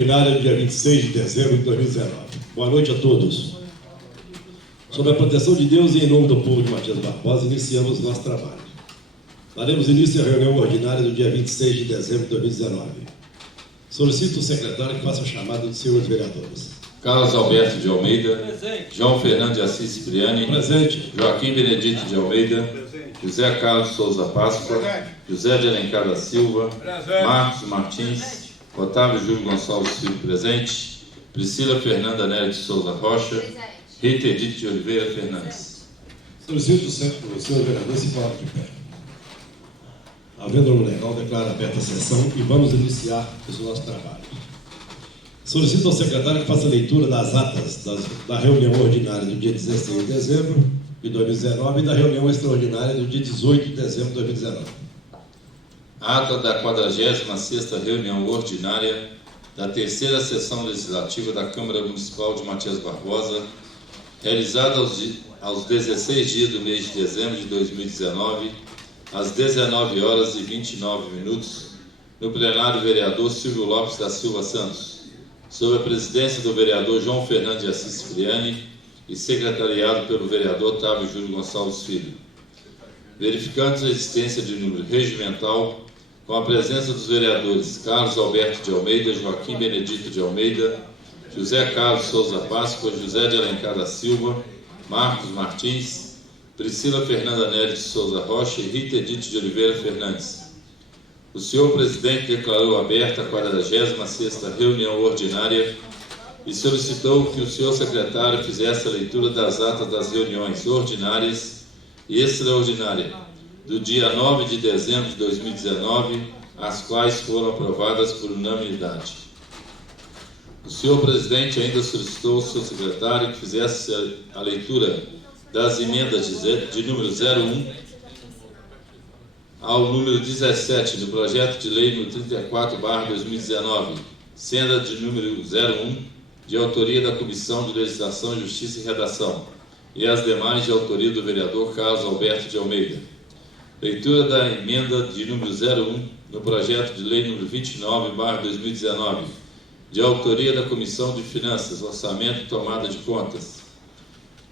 Ordinária, dia 26 de dezembro de 2019. Boa noite a todos. Sob a proteção de Deus e em nome do povo de Matias Barbosa, iniciamos nosso trabalho. Daremos início à reunião ordinária do dia 26 de dezembro de 2019. Solicito o secretário que faça a chamada dos senhores vereadores. Carlos Alberto de Almeida. Presente. João Fernando de Assis Cipriani. Presente. Joaquim Benedito de Almeida. Presente. José Carlos Souza Páscoa. Presente. José de Alencar da Silva. Presente. Marcos Martins. Presente. Otávio Júlio Gonçalves Filho, presente. Priscila Fernanda Nery de Souza Rocha. Presente. Rita Edith de Oliveira Fernandes. Solicito o senhor vereador se coloque de pé. Havendo no legal, declaro aberta a sessão e vamos iniciar o nosso trabalho. Solicito ao secretário que faça a leitura das atas da reunião ordinária do dia 16 de dezembro de 2019 e da reunião extraordinária do dia 18 de dezembro de 2019. Ata da 46ª reunião ordinária da terceira sessão legislativa da Câmara Municipal de Matias Barbosa, realizada aos 16 dias do mês de dezembro de 2019, às 19 horas e 29 minutos, no plenário vereador Silvio Lopes da Silva Santos, sob a presidência do vereador João Fernando de Assis Cipriani e secretariado pelo vereador Otávio Júlio Gonçalves Filho. Verificando a existência de número regimental, com a presença dos vereadores Carlos Alberto de Almeida, Joaquim Benedito de Almeida, José Carlos Souza Páscoa, José de Alencar da Silva, Marcos Martins, Priscila Fernanda Nery de Souza Rocha e Rita Edith de Oliveira Fernandes. O senhor presidente declarou aberta a 46ª reunião ordinária e solicitou que o senhor secretário fizesse a leitura das atas das reuniões ordinárias e extraordinária do dia 9 de dezembro de 2019, as quais foram aprovadas por unanimidade. O senhor presidente ainda solicitou ao seu secretário que fizesse a leitura das emendas de número 01 ao número 17 do projeto de lei número 34/2019, sendo a de número 01 de autoria da Comissão de Legislação, Justiça e Redação, e as demais de autoria do vereador Carlos Alberto de Almeida. Leitura da emenda de número 01 no projeto de lei número 29/2019, de autoria da Comissão de Finanças, Orçamento e Tomada de Contas.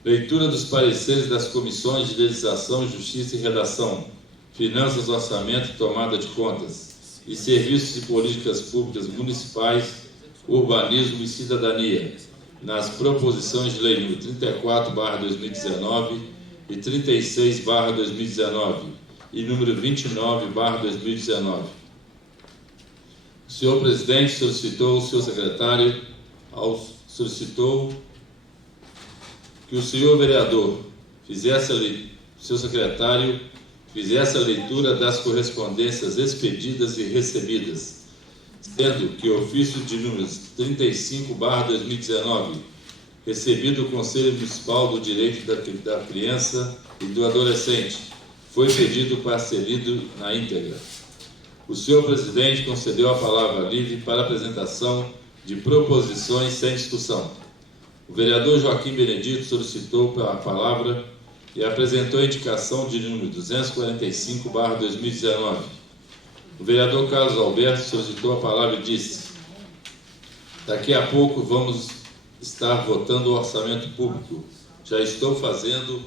Leitura dos pareceres das Comissões de Legislação, Justiça e Redação, Finanças, Orçamento e Tomada de Contas, e Serviços e Políticas Públicas Municipais, Urbanismo e Cidadania, nas proposições de lei número 34/2019 e 36/2019, e número 29/2019. O senhor presidente solicitou que o senhor vereador seu secretário fizesse a leitura das correspondências expedidas e recebidas, sendo que o ofício de número 35/2019, recebido do Conselho Municipal do Direito da Criança e do Adolescente, foi pedido para ser lido na íntegra. O senhor presidente concedeu a palavra livre para apresentação de proposições sem discussão. O vereador Joaquim Benedito solicitou a palavra e apresentou a indicação de número 245/2019. O vereador Carlos Alberto solicitou a palavra e disse: daqui a pouco vamos estar votando o orçamento público. Já estou fazendo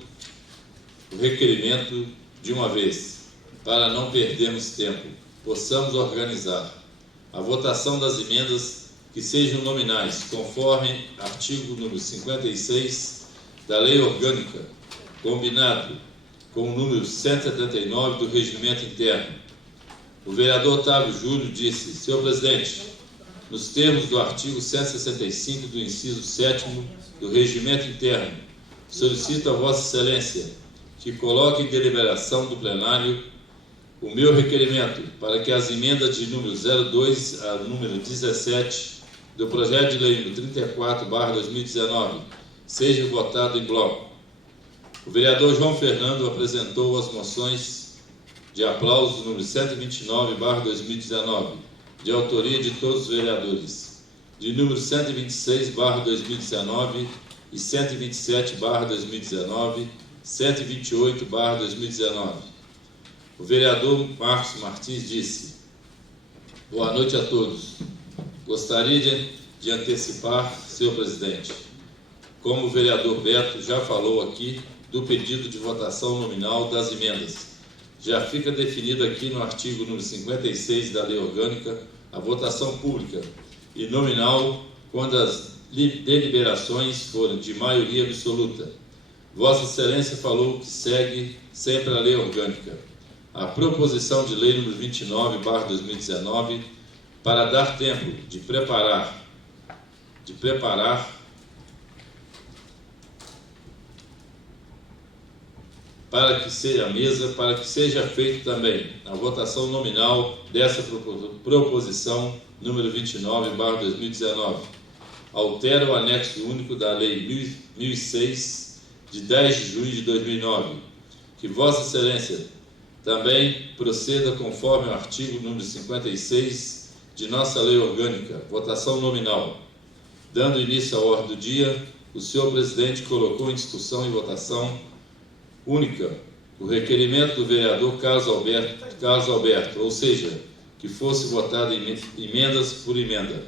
o requerimento de uma vez, para não perdermos tempo, possamos organizar a votação das emendas que sejam nominais, conforme artigo número 56 da Lei Orgânica, combinado com o número 179 do Regimento Interno. O vereador Otávio Júlio disse: senhor presidente, nos termos do artigo 165 do inciso 7º do Regimento Interno, solicito a Vossa Excelência que coloque em deliberação do plenário o meu requerimento para que as emendas de número 02 a número 17 do projeto de lei número 34/2019 sejam votadas em bloco. O vereador João Fernando apresentou as moções de aplauso número 129/2019, de autoria de todos os vereadores, de número 126/2019 e 127/2019, 128/2019. O vereador Marcos Martins disse: boa noite a todos. Gostaria de antecipar, senhor presidente, como o vereador Beto já falou aqui, do pedido de votação nominal das emendas. Já fica definido aqui no artigo número 56 da Lei Orgânica a votação pública e nominal quando as deliberações forem de maioria absoluta. Vossa Excelência falou que segue sempre a Lei Orgânica. A proposição de lei número 29/2019, para dar tempo de preparar para que seja feito também a votação nominal dessa proposição número 29/2019. Altera o anexo único da Lei 1006, de 10 de junho de 2009, que Vossa Excelência também proceda conforme o artigo número 56 de nossa Lei Orgânica, votação nominal. Dando início à ordem do dia, o senhor presidente colocou em discussão e votação única o requerimento do vereador Carlos Alberto, ou seja, que fosse votado em emendas por emenda.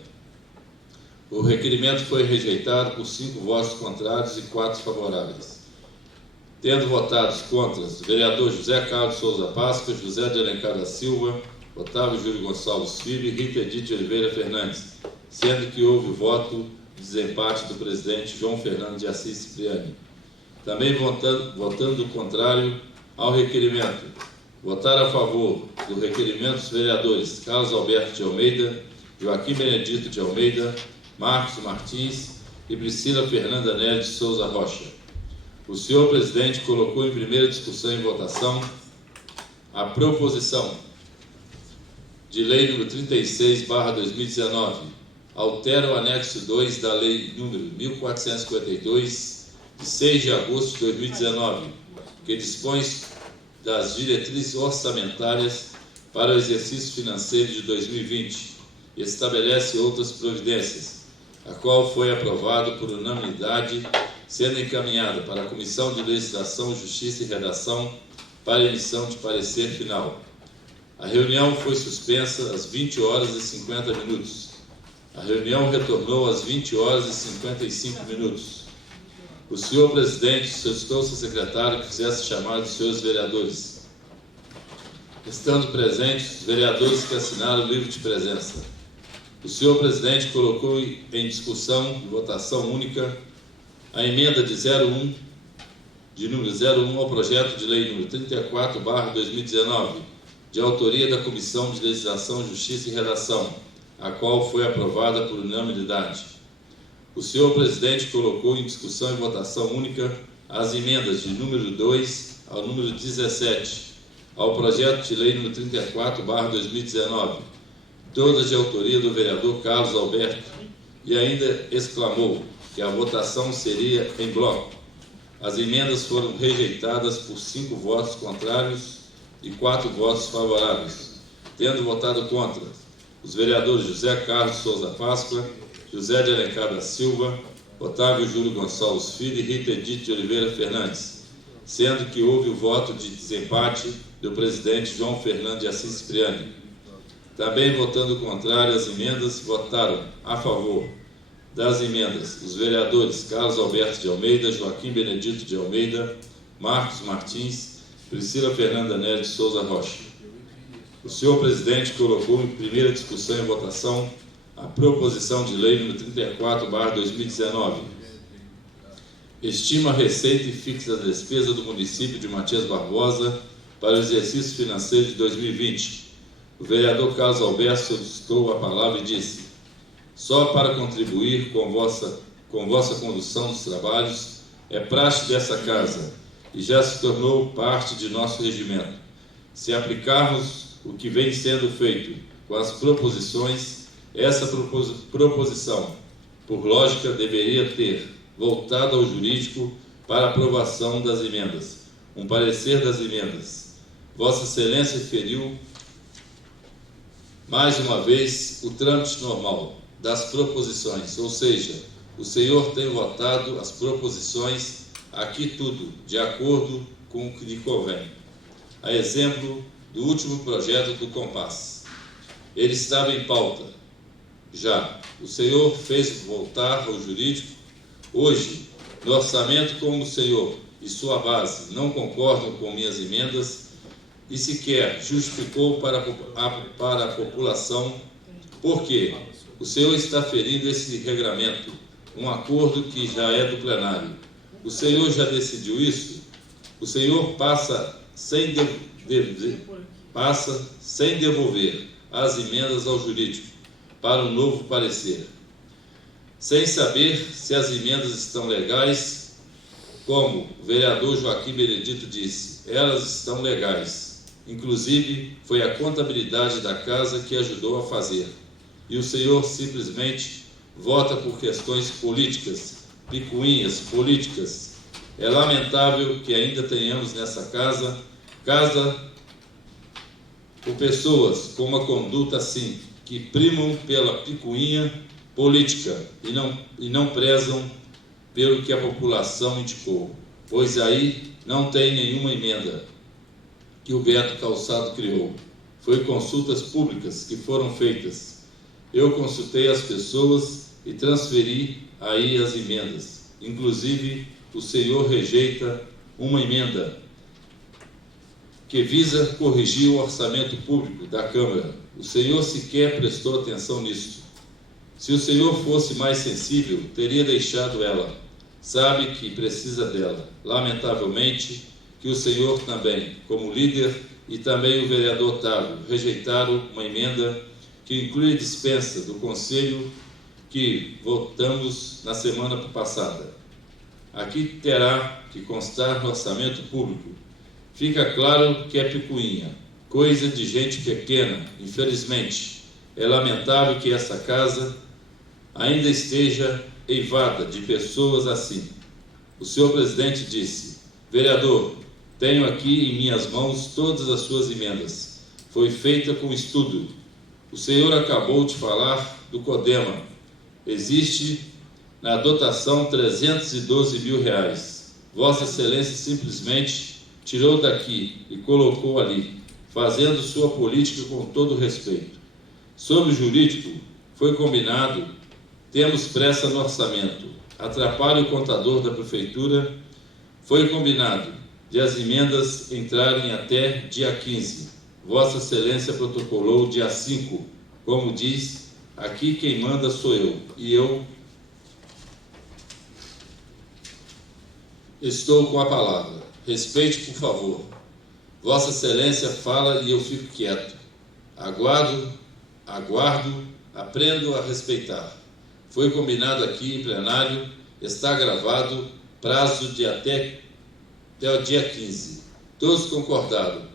O requerimento foi rejeitado por 5 votos contrários e 4 favoráveis. Tendo votados contra os vereadores José Carlos Souza Páscoa, José de Alencar da Silva, Otávio Júlio Gonçalves Filho e Rita Edith de Oliveira Fernandes, sendo que houve voto de desempate do presidente João Fernando de Assis Cipriani. Também votando contrário ao requerimento. Votar a favor do requerimento os vereadores Carlos Alberto de Almeida, Joaquim Benedito de Almeida, Marcos Martins e Priscila Fernanda Nery de Souza Rocha. O senhor presidente colocou em primeira discussão e votação a proposição de lei número 36/2019, altera o anexo 2 da lei número 1452, de 6 de agosto de 2019, que dispõe das diretrizes orçamentárias para o exercício financeiro de 2020 e estabelece outras providências, a qual foi aprovado por unanimidade, sendo encaminhada para a Comissão de Legislação, Justiça e Redação para emissão de parecer final. A reunião foi suspensa às 20h50. A reunião retornou às 20h55. O senhor presidente solicitou ao seu secretário que fizesse chamada dos senhores vereadores. Estando presentes os vereadores que assinaram o livro de presença. O senhor presidente colocou em discussão e votação única a emenda de número 01 ao projeto de lei número 34/2019, de autoria da Comissão de Legislação, Justiça e Redação, a qual foi aprovada por unanimidade. O senhor presidente colocou em discussão e votação única as emendas de número 2 ao número 17, ao projeto de lei número 34/2019, todas de autoria do vereador Carlos Alberto, e ainda exclamou que a votação seria em bloco. As emendas foram rejeitadas por 5 votos contrários e 4 votos favoráveis, tendo votado contra os vereadores José Carlos Souza Páscoa, José de Alencar da Silva, Otávio Júlio Gonçalves Filho e Rita Edith de Oliveira Fernandes, sendo que houve o voto de desempate do presidente João Fernando de Assis Cipriani. Também votando contrário às emendas, votaram a favor das emendas os vereadores Carlos Alberto de Almeida, Joaquim Benedito de Almeida, Marcos Martins, Priscila Fernanda Nery de Souza Rocha. O senhor presidente colocou em primeira discussão e votação a proposição de lei número 34/2019. Estima a receita e fixa a despesa do município de Matias Barbosa para o exercício financeiro de 2020. O vereador Carlos Alberto solicitou a palavra e disse: só para contribuir com vossa condução dos trabalhos, é praxe dessa casa e já se tornou parte de nosso regimento. Se aplicarmos o que vem sendo feito com as proposições, essa proposição, por lógica, deveria ter voltado ao jurídico para aprovação das emendas. Um parecer das emendas. Vossa Excelência feriu mais uma vez o trâmite normal das proposições, ou seja, o senhor tem votado as proposições, aqui tudo de acordo com o que lhe convém. A exemplo do último projeto do Compass. Ele estava em pauta Já o senhor fez voltar ao jurídico. Hoje, no orçamento, como o senhor e sua base não concordam com minhas emendas e sequer justificou para a população por quê? O senhor está ferindo esse regramento, um acordo que já é do plenário. O senhor já decidiu isso? O senhor passa sem devolver as emendas ao jurídico para um novo parecer, sem saber se as emendas estão legais, como o vereador Joaquim Benedito disse, elas estão legais. Inclusive, foi a contabilidade da casa que ajudou a fazer. E o senhor simplesmente vota por questões políticas, picuinhas políticas. É lamentável que ainda tenhamos nessa casa por pessoas com uma conduta assim, que primam pela picuinha política e não prezam pelo que a população indicou, pois aí não tem nenhuma emenda que o Beto Calçado criou. Foi consultas públicas que foram feitas. Eu consultei as pessoas e transferi aí as emendas. Inclusive, o senhor rejeita uma emenda que visa corrigir o orçamento público da Câmara. O senhor sequer prestou atenção nisso. Se o senhor fosse mais sensível, teria deixado ela. Sabe que precisa dela. Lamentavelmente, que o senhor também, como líder, e também o vereador Otávio, rejeitaram uma emenda que inclui a dispensa do Conselho que votamos na semana passada. Aqui terá que constar no orçamento público. Fica claro que é picuinha, coisa de gente pequena, infelizmente. É lamentável que essa casa ainda esteja eivada de pessoas assim. O senhor presidente disse: vereador, tenho aqui em minhas mãos todas as suas emendas. Foi feita com estudo. O senhor acabou de falar do CODEMA. Existe na dotação R$312 mil. Vossa Excelência simplesmente tirou daqui e colocou ali, fazendo sua política com todo respeito. Sobre o jurídico, foi combinado, temos pressa no orçamento, atrapalha o contador da prefeitura, foi combinado de as emendas entrarem até dia 15. Vossa Excelência protocolou dia 5, como diz, aqui quem manda sou eu, e eu estou com a palavra. Respeite, por favor. Vossa Excelência fala e eu fico quieto. Aguardo, aprendo a respeitar. Foi combinado aqui em plenário, está gravado, prazo de até o dia 15. Todos concordaram.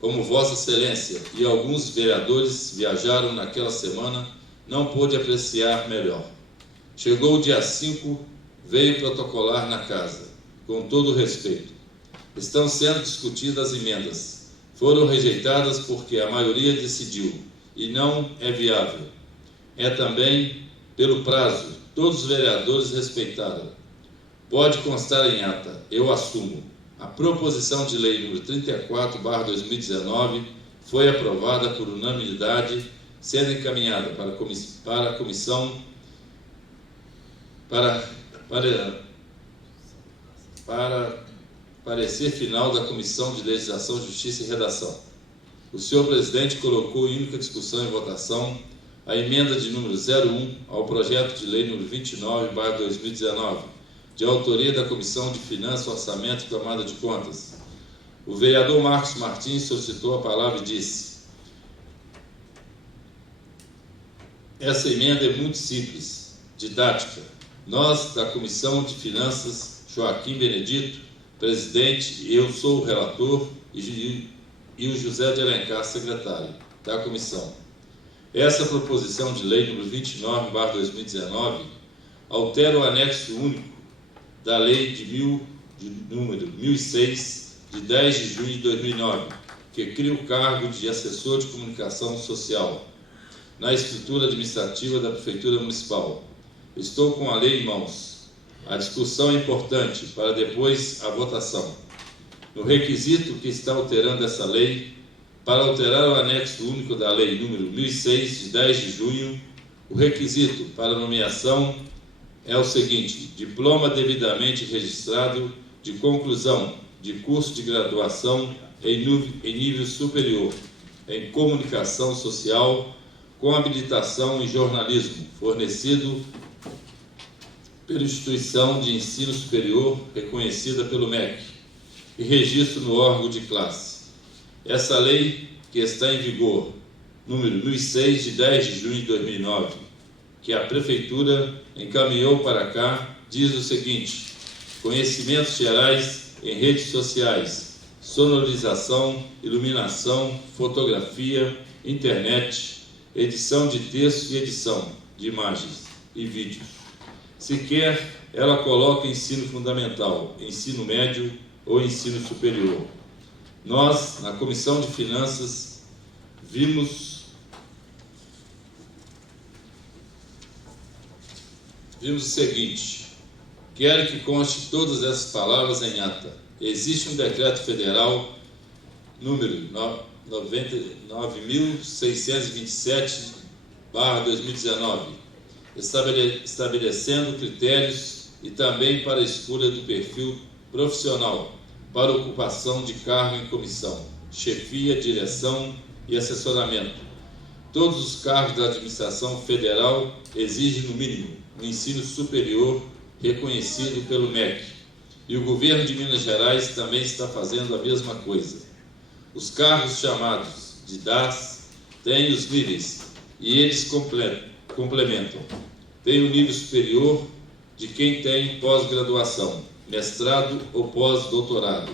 Como Vossa Excelência e alguns vereadores viajaram naquela semana, não pôde apreciar melhor. Chegou o dia 5, veio protocolar na casa, com todo o respeito. Estão sendo discutidas as emendas. Foram rejeitadas porque a maioria decidiu, e não é viável. É também pelo prazo. Todos os vereadores respeitaram. Pode constar em ata, eu assumo. A proposição de lei número 34/2019 foi aprovada por unanimidade, sendo encaminhada para a comissão para parecer final da Comissão de Legislação, Justiça e Redação. O senhor presidente colocou em única discussão e votação a emenda de número 01 ao projeto de lei número 29/2019, de autoria da Comissão de Finanças, Orçamento e Tomada de Contas. O vereador Marcos Martins solicitou a palavra e disse: essa emenda é muito simples, didática. Nós, da Comissão de Finanças, Joaquim Benedito, presidente, eu sou o relator e o José de Alencar, secretário da comissão. Essa proposição de lei número 29/2019 altera o anexo único da lei número 1006, de 10 de junho de 2009, que cria o cargo de assessor de comunicação social na estrutura administrativa da Prefeitura Municipal. Estou com a lei em mãos. A discussão é importante para depois a votação. No requisito que está alterando essa lei, para alterar o anexo único da lei número 1006, de 10 de junho, O requisito para nomeação é o seguinte: diploma devidamente registrado de conclusão de curso de graduação em nível superior, em comunicação social, com habilitação em jornalismo, fornecido pela instituição de ensino superior reconhecida pelo MEC, e registro no órgão de classe. Essa lei, que está em vigor, número 1006, de 10 de junho de 2009, que a Prefeitura encaminhou para cá, diz o seguinte: conhecimentos gerais em redes sociais, sonorização, iluminação, fotografia, internet, edição de texto e edição de imagens e vídeos. Sequer ela coloca ensino fundamental, ensino médio ou ensino superior. Nós, na Comissão de Finanças, vimos o seguinte: quero que conste todas essas palavras em ata. Existe um decreto federal número 9.627/2019, estabelecendo critérios e também para a escolha do perfil profissional para ocupação de cargo em comissão, chefia, direção e assessoramento. Todos os cargos da administração federal exigem, no mínimo, um ensino superior reconhecido pelo MEC. E o governo de Minas Gerais também está fazendo a mesma coisa. Os cargos chamados de DAS têm os níveis e eles complementam. Tem o nível superior de quem tem pós-graduação, mestrado ou pós-doutorado.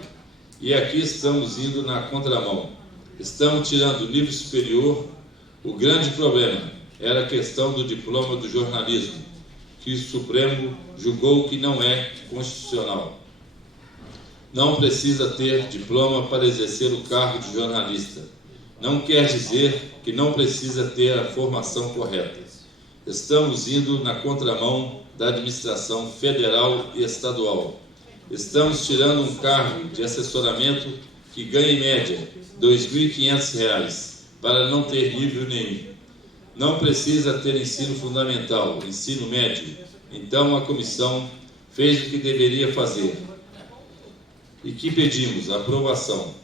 E aqui estamos indo na contramão. Estamos tirando o nível superior. O grande problema era a questão do diploma do jornalismo, que o Supremo julgou que não é constitucional. Não precisa ter diploma para exercer o cargo de jornalista. Não quer dizer que não precisa ter a formação correta. Estamos indo na contramão da administração federal e estadual. Estamos tirando um cargo de assessoramento que ganha em média R$ 2.500 para não ter nível nenhum. Não precisa ter ensino fundamental, ensino médio. Então a comissão fez o que deveria fazer e que pedimos aprovação.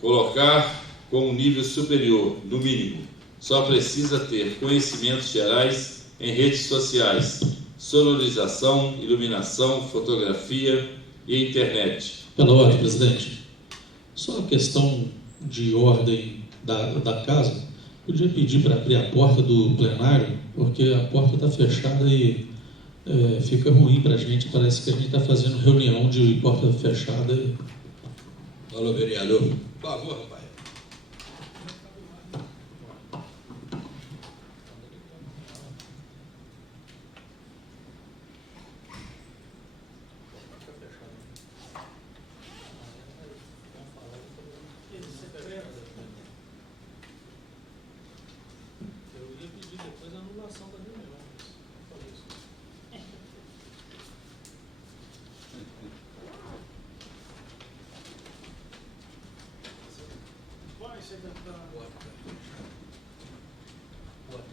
Colocar como nível superior, no mínimo, só precisa ter conhecimentos gerais em redes sociais, sonorização, iluminação, fotografia e internet. Pela ordem, presidente. Só uma questão de ordem da casa. Podia pedir para abrir a porta do plenário, porque a porta está fechada e fica ruim para a gente. Parece que a gente está fazendo reunião de porta fechada. Alô, vereador. Por favor, rapaz.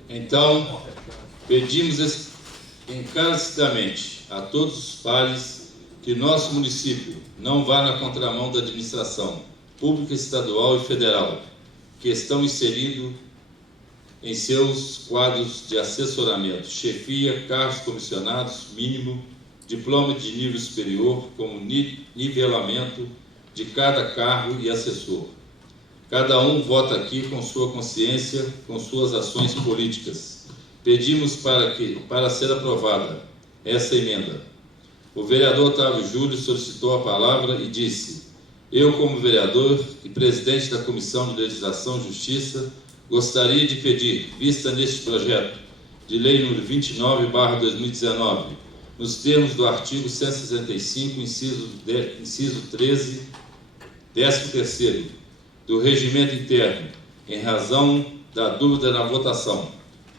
Então, pedimos encarecidamente a todos os pares que nosso município não vá na contramão da administração pública, estadual e federal, que estão inserindo em seus quadros de assessoramento, chefia, cargos comissionados, mínimo, diploma de nível superior, como nivelamento de cada cargo e assessor. Cada um vota aqui com sua consciência, com suas ações políticas. Pedimos para ser aprovada essa emenda. O vereador Otávio Júlio solicitou a palavra e disse: eu, como vereador e presidente da Comissão de Legislação e Justiça, gostaria de pedir, vista neste projeto de lei número 29/2019, nos termos do artigo 165, inciso 13, 13º, do regimento interno, em razão da dúvida na votação.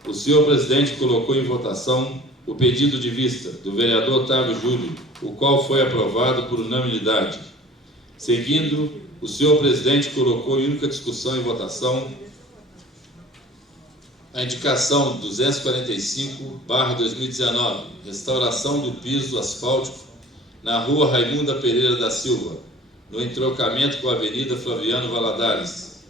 O senhor presidente colocou em votação o pedido de vista do vereador Otávio Júlio, o qual foi aprovado por unanimidade. Seguindo, o senhor presidente colocou em única discussão e votação A indicação 245/2019, restauração do piso asfáltico na rua Raimunda Pereira da Silva, no entroncamento com a Avenida Flaviano Valadares.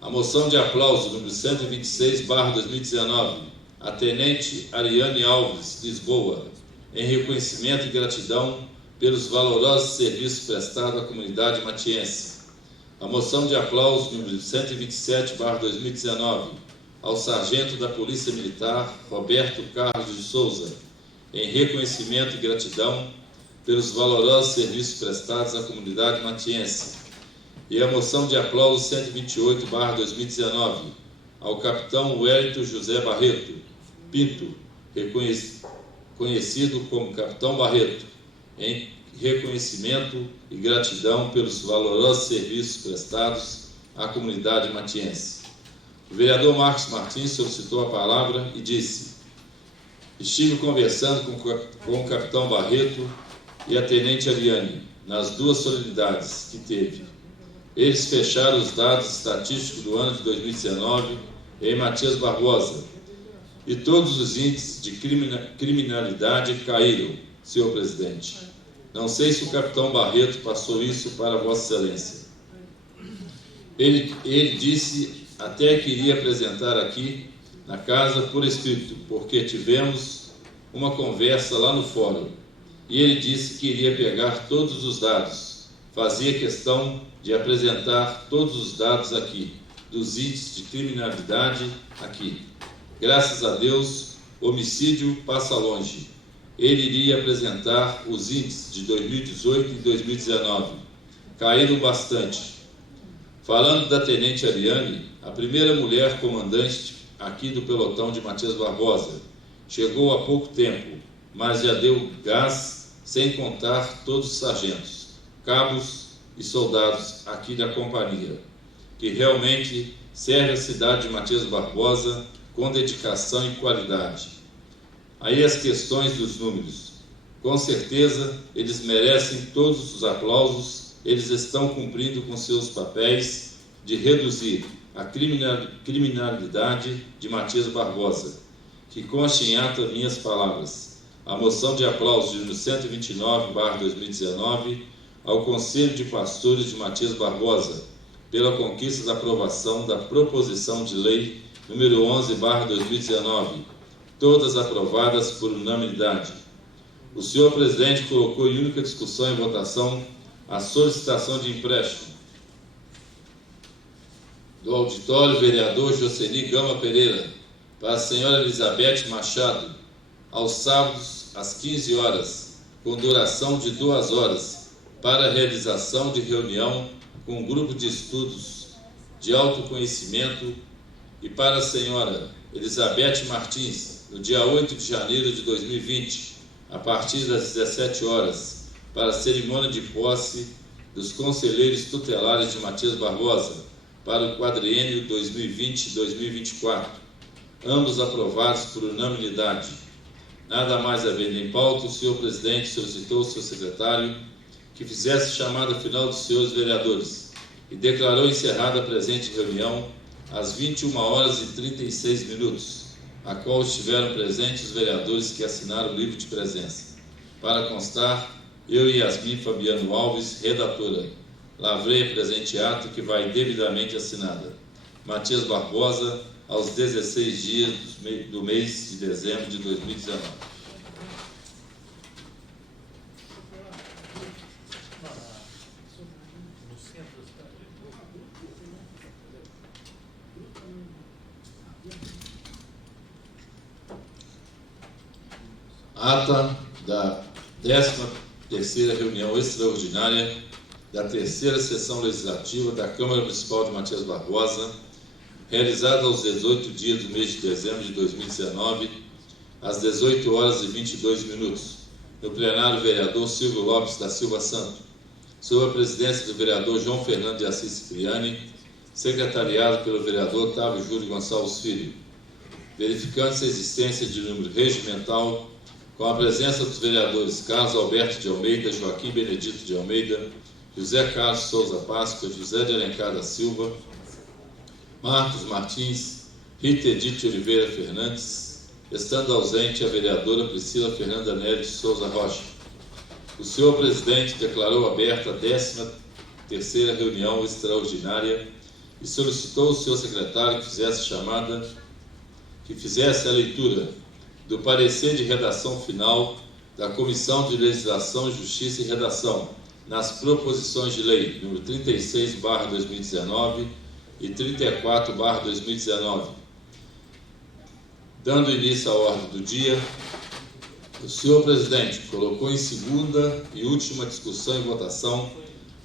A moção de aplauso número 126/2019, a Tenente Ariane Alves, Lisboa, em reconhecimento e gratidão pelos valorosos serviços prestados à comunidade matiense. A moção de aplauso número 127/2019, ao Sargento da Polícia Militar, Roberto Carlos de Souza, em reconhecimento e gratidão pelos valorosos serviços prestados à comunidade matiense. E a moção de aplauso 128/2019, ao Capitão Wellington José Barreto Pinto, conhecido como Capitão Barreto, em reconhecimento e gratidão pelos valorosos serviços prestados à comunidade matiense. O vereador Marcos Martins solicitou a palavra e disse: estive conversando com o Capitão Barreto e a Tenente Ariane nas duas solenidades que teve. Eles fecharam os dados estatísticos do ano de 2019 em Matias Barbosa e todos os índices de criminalidade caíram, senhor presidente. Não sei se o Capitão Barreto passou isso para Vossa Excelência. Ele disse até que iria apresentar aqui na casa por escrito, porque tivemos uma conversa lá no fórum, e ele disse que iria pegar todos os dados, fazia questão de apresentar todos os dados aqui, dos índices de criminalidade aqui. Graças a Deus, homicídio passa longe. Ele iria apresentar os índices de 2018 e 2019. Caíram bastante. Falando da Tenente Ariane, a primeira mulher comandante aqui do pelotão de Matias Barbosa, chegou há pouco tempo, mas já deu gás, sem contar todos os sargentos, cabos e soldados aqui da companhia, que realmente serve a cidade de Matias Barbosa com dedicação e qualidade. Aí as questões dos números. Com certeza, eles merecem todos os aplausos, eles estão cumprindo com seus papéis de reduzir a criminalidade de Matias Barbosa. Que conste em ato minhas palavras. A moção de aplauso de número 129/2019 ao Conselho de Pastores de Matias Barbosa, pela conquista da aprovação da proposição de lei número 11/2019, todas aprovadas por unanimidade. O senhor presidente colocou em única discussão e votação a solicitação de empréstimo do auditório vereador Jocely Gama Pereira para a senhora Elizabeth Machado, aos sábados às 15 horas, com duração de 2 horas, para a realização de reunião com um grupo de estudos de autoconhecimento, e para a senhora Elizabeth Martins, no dia 8 de janeiro de 2020, a partir das 17 horas, para a cerimônia de posse dos conselheiros tutelares de Matias Barbosa, para o quadriênio 2020-2024, ambos aprovados por unanimidade. Nada mais havendo em pauta, o senhor presidente solicitou ao seu secretário que fizesse chamada final dos senhores vereadores e declarou encerrada a presente reunião às 21h36, a qual estiveram presentes os vereadores que assinaram o livro de presença. Para constar, eu e Yasmin Fabiano Alves, redatora, lavrei a presente ato que vai devidamente assinada. Matias Barbosa, aos 16 dias do mês de dezembro de 2019. Ata da 13ª reunião extraordinária da 3ª sessão legislativa da Câmara Municipal de Matias Barbosa, realizada aos 18 dias do mês de dezembro de 2019, às 18h22, no plenário vereador Silvio Lopes da Silva Santo, sob a presidência do vereador João Fernando de Assis Cipriani, secretariado pelo vereador Otávio Júlio Gonçalves Filho, verificando-se a existência de número regimental, com a presença dos vereadores Carlos Alberto de Almeida, Joaquim Benedito de Almeida, José Carlos Souza Páscoa, José de Alencar da Silva, Marcos Martins, Rita Edith Oliveira Fernandes, estando ausente a vereadora Priscila Fernanda Nery de Souza Rocha. O senhor presidente declarou aberta a 13ª reunião extraordinária e solicitou ao senhor secretário que fizesse a leitura do parecer de redação final da Comissão de Legislação, Justiça e Redação nas proposições de lei número 36/2019 e 34/2019. Dando início à ordem do dia, o senhor presidente colocou em segunda e última discussão e votação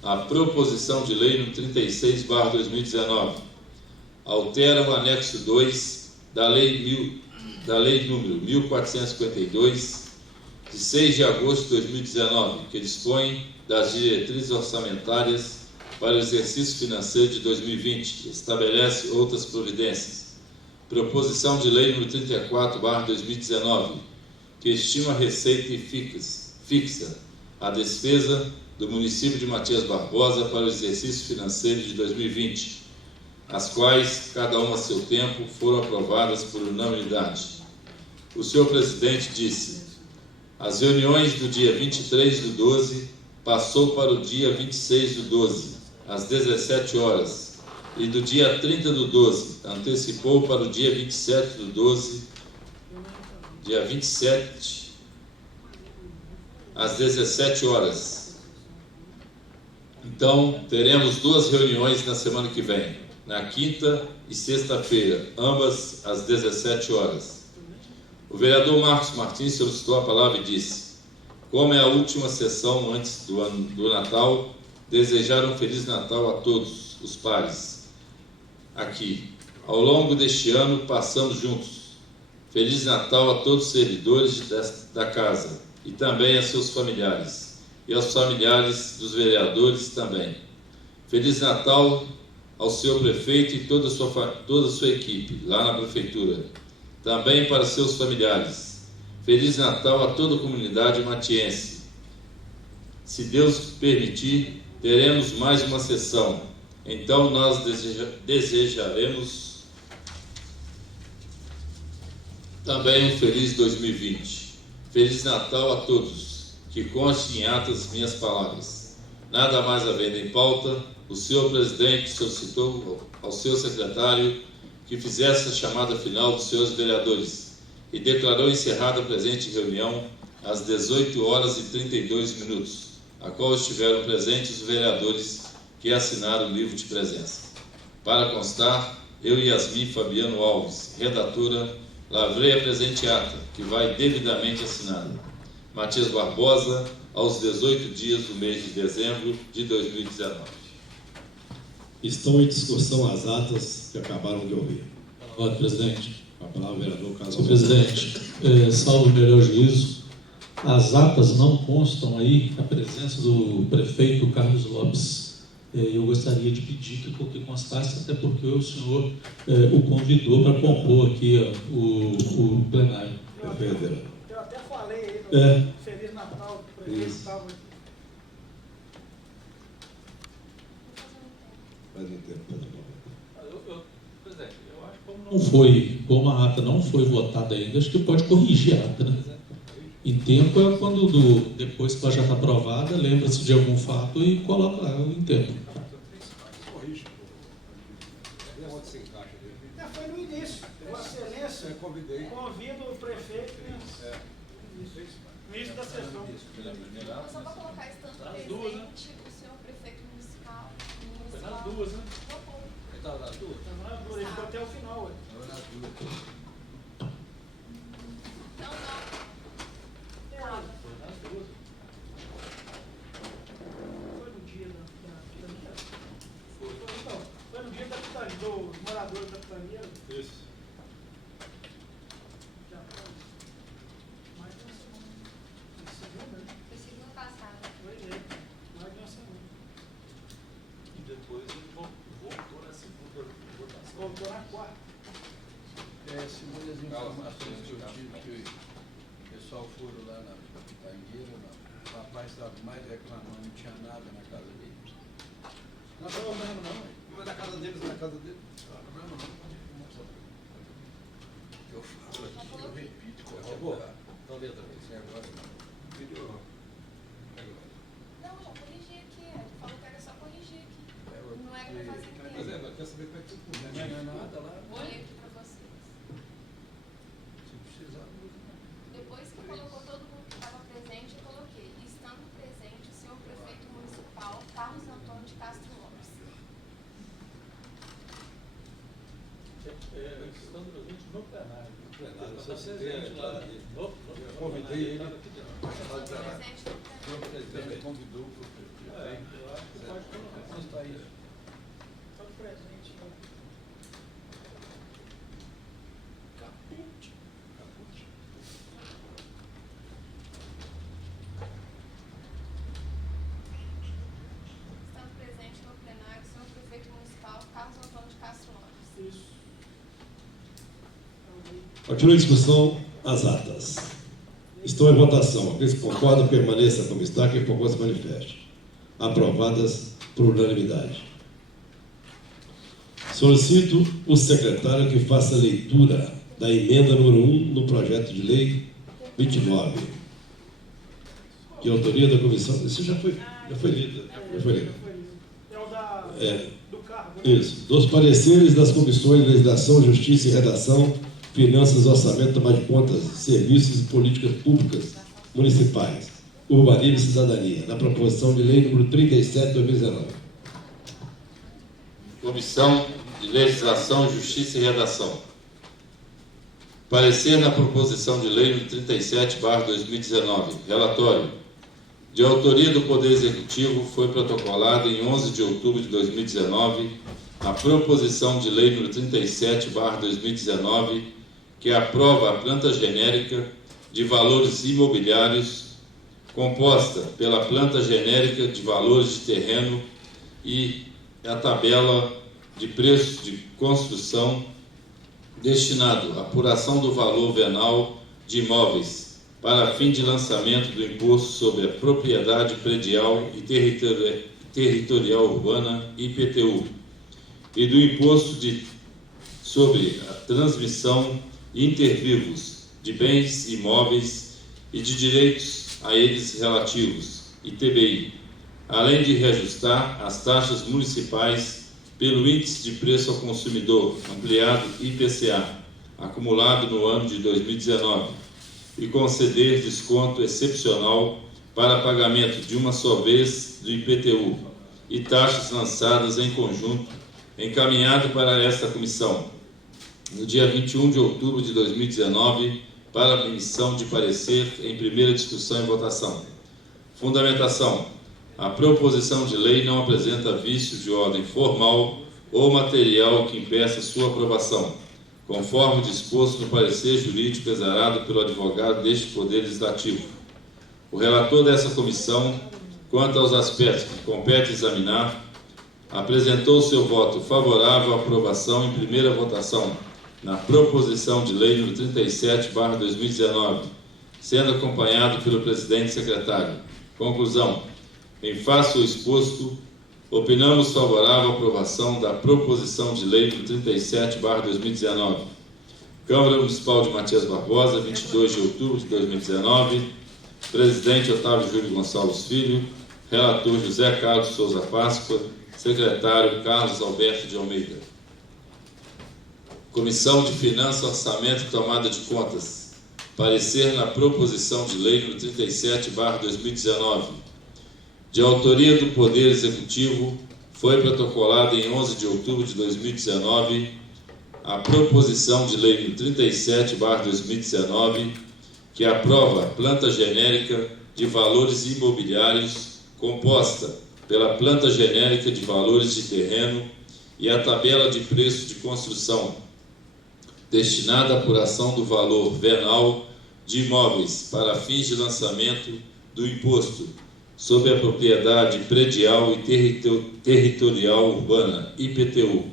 a proposição de lei número 36/2019. Altera o anexo 2 da lei número 1452, de 6 de agosto de 2019, que dispõe das diretrizes orçamentárias para o exercício financeiro de 2020 e estabelece outras providências. Proposição de lei número 34/2019, que estima a receita e fixa a despesa do município de Matias Barbosa para o exercício financeiro de 2020, as quais, cada uma a seu tempo, foram aprovadas por unanimidade. O senhor presidente disse: as reuniões do dia 23/12 passou para o dia 26/12, às 17 horas, e do dia 30/12 antecipou para o dia 27/12, dia 27, às 17 horas. Então, teremos 2 reuniões na semana que vem, na quinta e sexta-feira, ambas às 17 horas. O vereador Marcos Martins solicitou a palavra e disse: como é a última sessão antes do Natal, desejar um Feliz Natal a todos os pares aqui. Ao longo deste ano, passamos juntos. Feliz Natal a todos os servidores da casa e também a seus familiares, e aos familiares dos vereadores também. Feliz Natal ao senhor prefeito e toda a sua equipe lá na prefeitura, também para seus familiares. Feliz Natal a toda a comunidade matiense. Se Deus permitir, teremos mais uma sessão, então nós desejaremos também um feliz 2020. Feliz Natal a todos, que conste em atas minhas palavras. Nada mais havendo em pauta, o senhor presidente solicitou ao seu secretário que fizesse a chamada final dos senhores vereadores e declarou encerrada a presente reunião às 18h32, a qual estiveram presentes os vereadores que assinaram o livro de presença. Para constar, eu e Yasmin Fabiano Alves, redatora, lavrei a presente ata, que vai devidamente assinada. Matias Barbosa, aos 18 dias do mês de dezembro de 2019. Estão em discussão as atas que acabaram de ouvir. Senhor presidente. Com a palavra, vereador Carlos. Senhor presidente, salvo o melhor juízo, as atas não constam aí a presença do prefeito Carlos Lopes. Eu gostaria de pedir que constasse, até porque o senhor o convidou para compor aqui o plenário. Eu até falei aí no Feliz Natal, o prefeito estava aqui. Faz um tempo, Presidente, eu acho que como a ata não foi votada ainda, acho que pode corrigir a ata, né? Em tempo é quando depois que ela já está aprovada, lembra-se de algum fato e coloca lá em tempo. Foi no início. Vossa Excelência, convido o prefeito no início da sessão. Só para colocar estando presente, o senhor prefeito municipal. Foi nas duas, né? Ele estava nas duas? Estava nas duas, ele ficou até o final. Então, não. Foi nas duas. Foi no dia da Capitania? Foi no dia da Capitania, dos moradores da Capitania. Isso. Já foi. Mais de uma semana. Segunda, né? Foi segunda passada. Foi mais de uma semana. E depois ele voltou na segunda votação. Voltou na quarta. Segundo as informações que eu tive, que o pessoal foram lá na Pitangueira, o rapaz estava mais reclamando, não tinha nada na casa dele. Não tem problema não, mas na casa deles, na casa dele. Não tem problema não. Acabou? Então, letra B. Esse negócio melhorou. Não, já corrigi aqui. Ele falou que era só corrigir aqui. Não era pra fazer Mas inteiro. quer saber como é que você pôs, né? Não é nada lá. Vou ler aqui pra vocês. Se precisar, usa. Depois que colocou todo mundo que estava presente, eu coloquei: estando presente o senhor prefeito municipal Carlos Antônio de Castro Lopes. Estando presente no plenário. Plenário, Está você presente lá. eu convidei ele. Estando presente no O plenário. senhor presidente convidou para o prefeito. Eu acho que pode colocar. Não está aí. Estão presente. Estando presente no plenário o senhor prefeito municipal Carlos Antônio de Castro Lopes. Isso. Continua a discussão, as atas. Estão em votação. Aqueles que concordam, permaneçam como está, quem concordam, se manifeste. Aprovadas por unanimidade. Solicito o secretário que faça a leitura da emenda número 1 no projeto de lei 29, de autoria da comissão. Isso já foi lido. Já foi lido. É o da, É. do cargo. Né? Isso. Dos pareceres das comissões de Legislação, Justiça e Redação, Finanças, Orçamento, Tomada de Contas, Serviços e Políticas Públicas Municipais, Urbanismo e Cidadania, na proposição de lei número 37 de 2019. Comissão de Legislação, Justiça e Redação. Parecer na proposição de lei número 37/2019. Relatório. De autoria do Poder Executivo, foi protocolada em 11 de outubro de 2019 a proposição de lei número 37/2019, que aprova a planta genérica de valores imobiliários, composta pela planta genérica de valores de terreno e a tabela de preços de construção destinado à apuração do valor venal de imóveis para fim de lançamento do Imposto sobre a Propriedade Predial e Territorial Urbana, IPTU, e do Imposto sobre a Transmissão inter vivos de bens imóveis e de direitos a eles relativos, ITBI, além de reajustar as taxas municipais pelo Índice de Preço ao Consumidor, ampliado IPCA, acumulado no ano de 2019, e conceder desconto excepcional para pagamento de uma só vez do IPTU e taxas lançadas em conjunto, encaminhado para esta comissão no dia 21 de outubro de 2019, para a emissão de parecer em primeira discussão e votação. Fundamentação. A proposição de lei não apresenta vícios de ordem formal ou material que impeça sua aprovação, conforme disposto no parecer jurídico exarado pelo advogado deste Poder Legislativo. O relator dessa comissão, quanto aos aspectos que compete examinar, apresentou seu voto favorável à aprovação em primeira votação na proposição de lei número 37/2019, sendo acompanhado pelo presidente e secretário. Conclusão. Em face ao exposto, opinamos favorável à aprovação da proposição de lei número 37/2019. Câmara Municipal de Matias Barbosa, 22 de outubro de 2019. Presidente Otávio Júlio Gonçalves Filho. Relator José Carlos Souza Páscoa. Secretário Carlos Alberto de Almeida. Comissão de Finanças, Orçamento e Tomada de Contas. Parecer na proposição de lei número 37/2019. De autoria do Poder Executivo, foi protocolada em 11 de outubro de 2019 a proposição de lei número 37/2019, que aprova a planta genérica de valores imobiliários composta pela planta genérica de valores de terreno e a tabela de preço de construção, destinada à apuração do valor venal de imóveis para fins de lançamento do Imposto sobre a Propriedade Predial e Territorial Urbana, IPTU,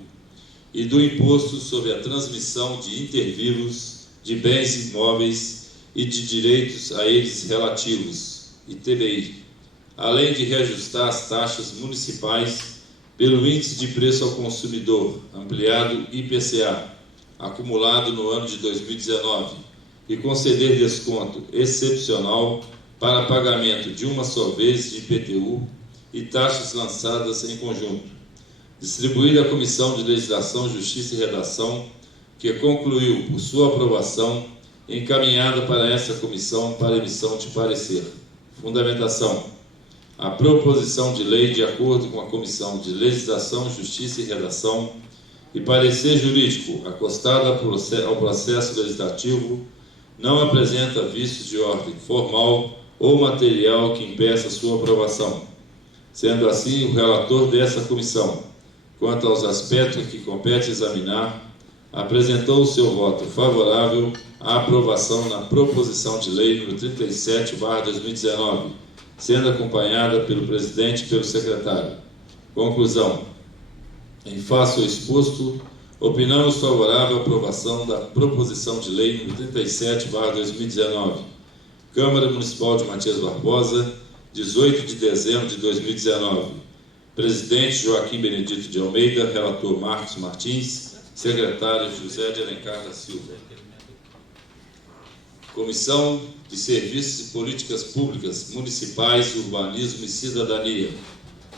e do Imposto sobre a Transmissão de intervivos de bens imóveis e de direitos a eles relativos, ITBI, além de reajustar as taxas municipais pelo Índice de Preço ao Consumidor, ampliado IPCA, acumulado no ano de 2019, e conceder desconto excepcional para pagamento de uma só vez de IPTU e taxas lançadas em conjunto. Distribuída à Comissão de Legislação, Justiça e Redação, que concluiu por sua aprovação, encaminhada para essa comissão para emissão de parecer. Fundamentação: a proposição de lei, de acordo com a Comissão de Legislação, Justiça e Redação, e parecer jurídico acostado ao processo legislativo, não apresenta vícios de ordem formal ou material que impeça sua aprovação. Sendo assim, o relator dessa comissão, quanto aos aspectos que compete examinar, apresentou o seu voto favorável à aprovação na proposição de lei número 37/2019, sendo acompanhada pelo presidente e pelo secretário. Conclusão: em face ao exposto, opinamos favorável à aprovação da proposição de lei número 37/2019. Câmara Municipal de Matias Barbosa, 18 de dezembro de 2019. Presidente Joaquim Benedito de Almeida, relator Marcos Martins, secretário José de Alencar da Silva. Comissão de Serviços e Políticas Públicas Municipais, Urbanismo e Cidadania.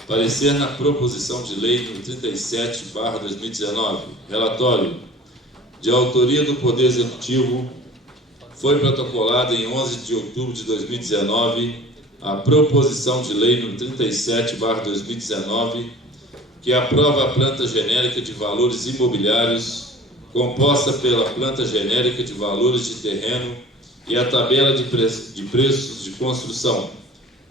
Parecer na proposição de lei número 37/2019. Relatório: de autoria do Poder Executivo, foi protocolada em 11 de outubro de 2019 a proposição de lei número 37/2019, que aprova a planta genérica de valores imobiliários, composta pela planta genérica de valores de terreno e a tabela de preços de construção,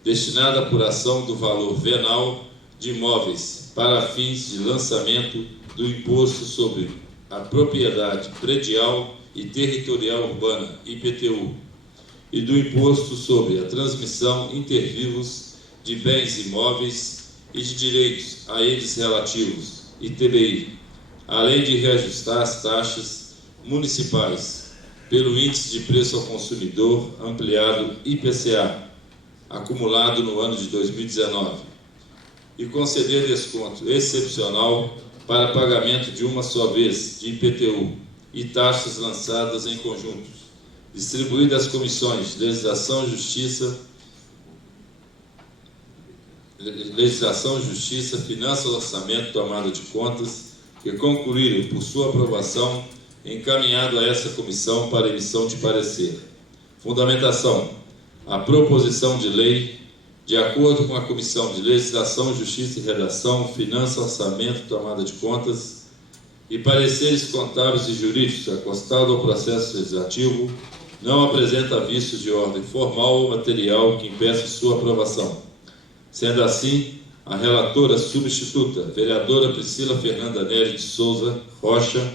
destinada à apuração do valor venal de imóveis para fins de lançamento do Imposto sobre a Propriedade Predial e Territorial Urbana, IPTU, e do Imposto sobre a Transmissão Intervivos de Bens Imóveis e de Direitos a eles relativos, ITBI, além de reajustar as taxas municipais pelo Índice de Preço ao Consumidor ampliado IPCA, acumulado no ano de 2019, e conceder desconto excepcional para pagamento de uma só vez de IPTU e taxas lançadas em conjunto. Distribuída às comissões de Legislação, Justiça, Finanças, Orçamento, Tomada de Contas, que concluíram por sua aprovação, encaminhado a essa comissão para emissão de parecer. Fundamentação: a proposição de lei, de acordo com a Comissão de Legislação, Justiça e Redação, Finanças, Orçamento, Tomada de Contas e pareceres contábeis e jurídicos acostado ao processo legislativo, não apresenta vícios de ordem formal ou material que impeça sua aprovação. Sendo assim, a relatora substituta, vereadora Priscila Fernanda Nery de Souza Rocha,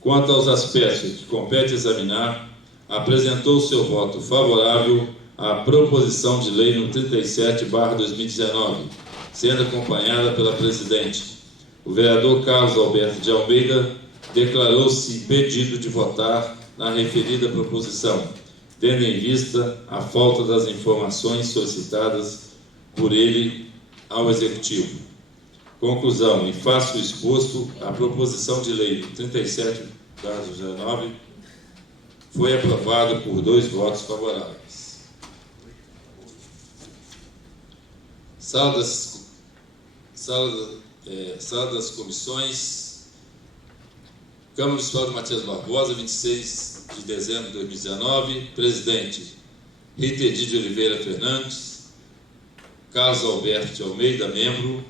quanto aos aspectos que compete examinar, apresentou seu voto favorável à proposição de lei no 37/2019, sendo acompanhada pela presidente. O vereador Carlos Alberto de Almeida declarou-se impedido de votar na referida proposição, tendo em vista a falta das informações solicitadas por ele ao Executivo. Conclusão: em face do exposto, a proposição de lei 37/2019 foi aprovada por 2 votos favoráveis. Sala das Comissões. Câmara Municipal de Matias Barbosa, 26 de dezembro de 2019. Presidente: Rita Edith de Oliveira Fernandes. Carlos Alberto de Almeida, membro.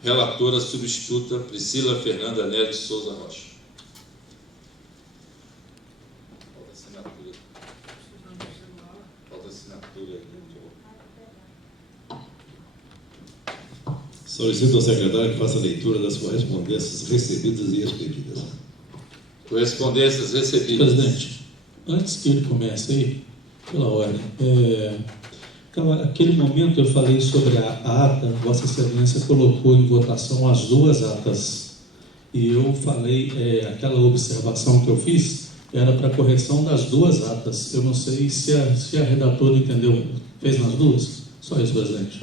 Relatora substituta, Priscila Fernanda Nery de Souza Rocha. Falta assinatura aí. Solicito ao secretário que faça a leitura das correspondências recebidas e expedidas. Correspondências recebidas. Presidente, antes que ele comece aí, pela ordem, aquele momento eu falei sobre a ata, Vossa Excelência colocou em votação as 2 atas, e eu falei, aquela observação que eu fiz era para correção das 2 atas. Eu não sei se a redatora entendeu, fez nas 2? Só isso, presidente.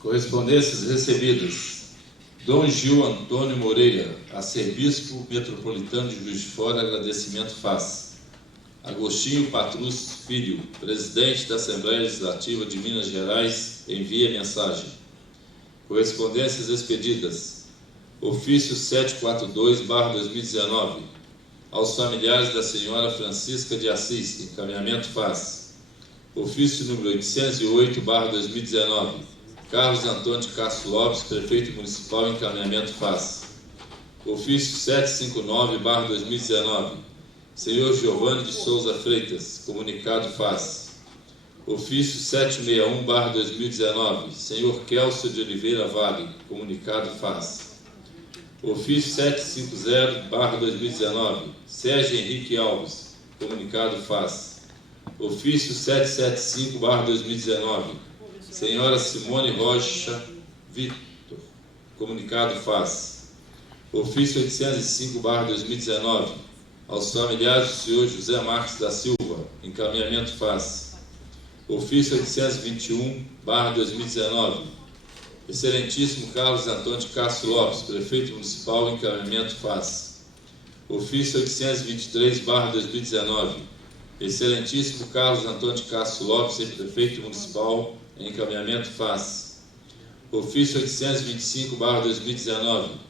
Correspondências recebidas. Dom Gil Antônio Moreira, arcebispo metropolitano de Juiz de Fora, agradecimento faz. Agostinho Patrus Filho, presidente da Assembleia Legislativa de Minas Gerais, envia mensagem. Correspondências expedidas. Ofício 742/2019. Aos familiares da senhora Francisca de Assis, encaminhamento FAS. Ofício número 808/2019. Carlos Antônio de Castro Lopes, prefeito municipal, encaminhamento FAS. Ofício 759/2019. Senhor Giovanni de Souza Freitas, comunicado FAS. Ofício 761/2019. Senhor Kélcio de Oliveira Vale, comunicado FAS. Ofício 750/2019. Sérgio Henrique Alves, comunicado FAS. Ofício 775/2019. Senhora Simone Rocha Vitor, comunicado FAS. Ofício 805/2019. Aos familiares do senhor José Marques da Silva, encaminhamento FAS. Ofício 821/2019. Excelentíssimo Carlos Antônio de Castro Lopes, prefeito municipal, encaminhamento FAS. Ofício 823/2019. Excelentíssimo Carlos Antônio de Castro Lopes, prefeito municipal, encaminhamento FAS. Ofício 825/2019.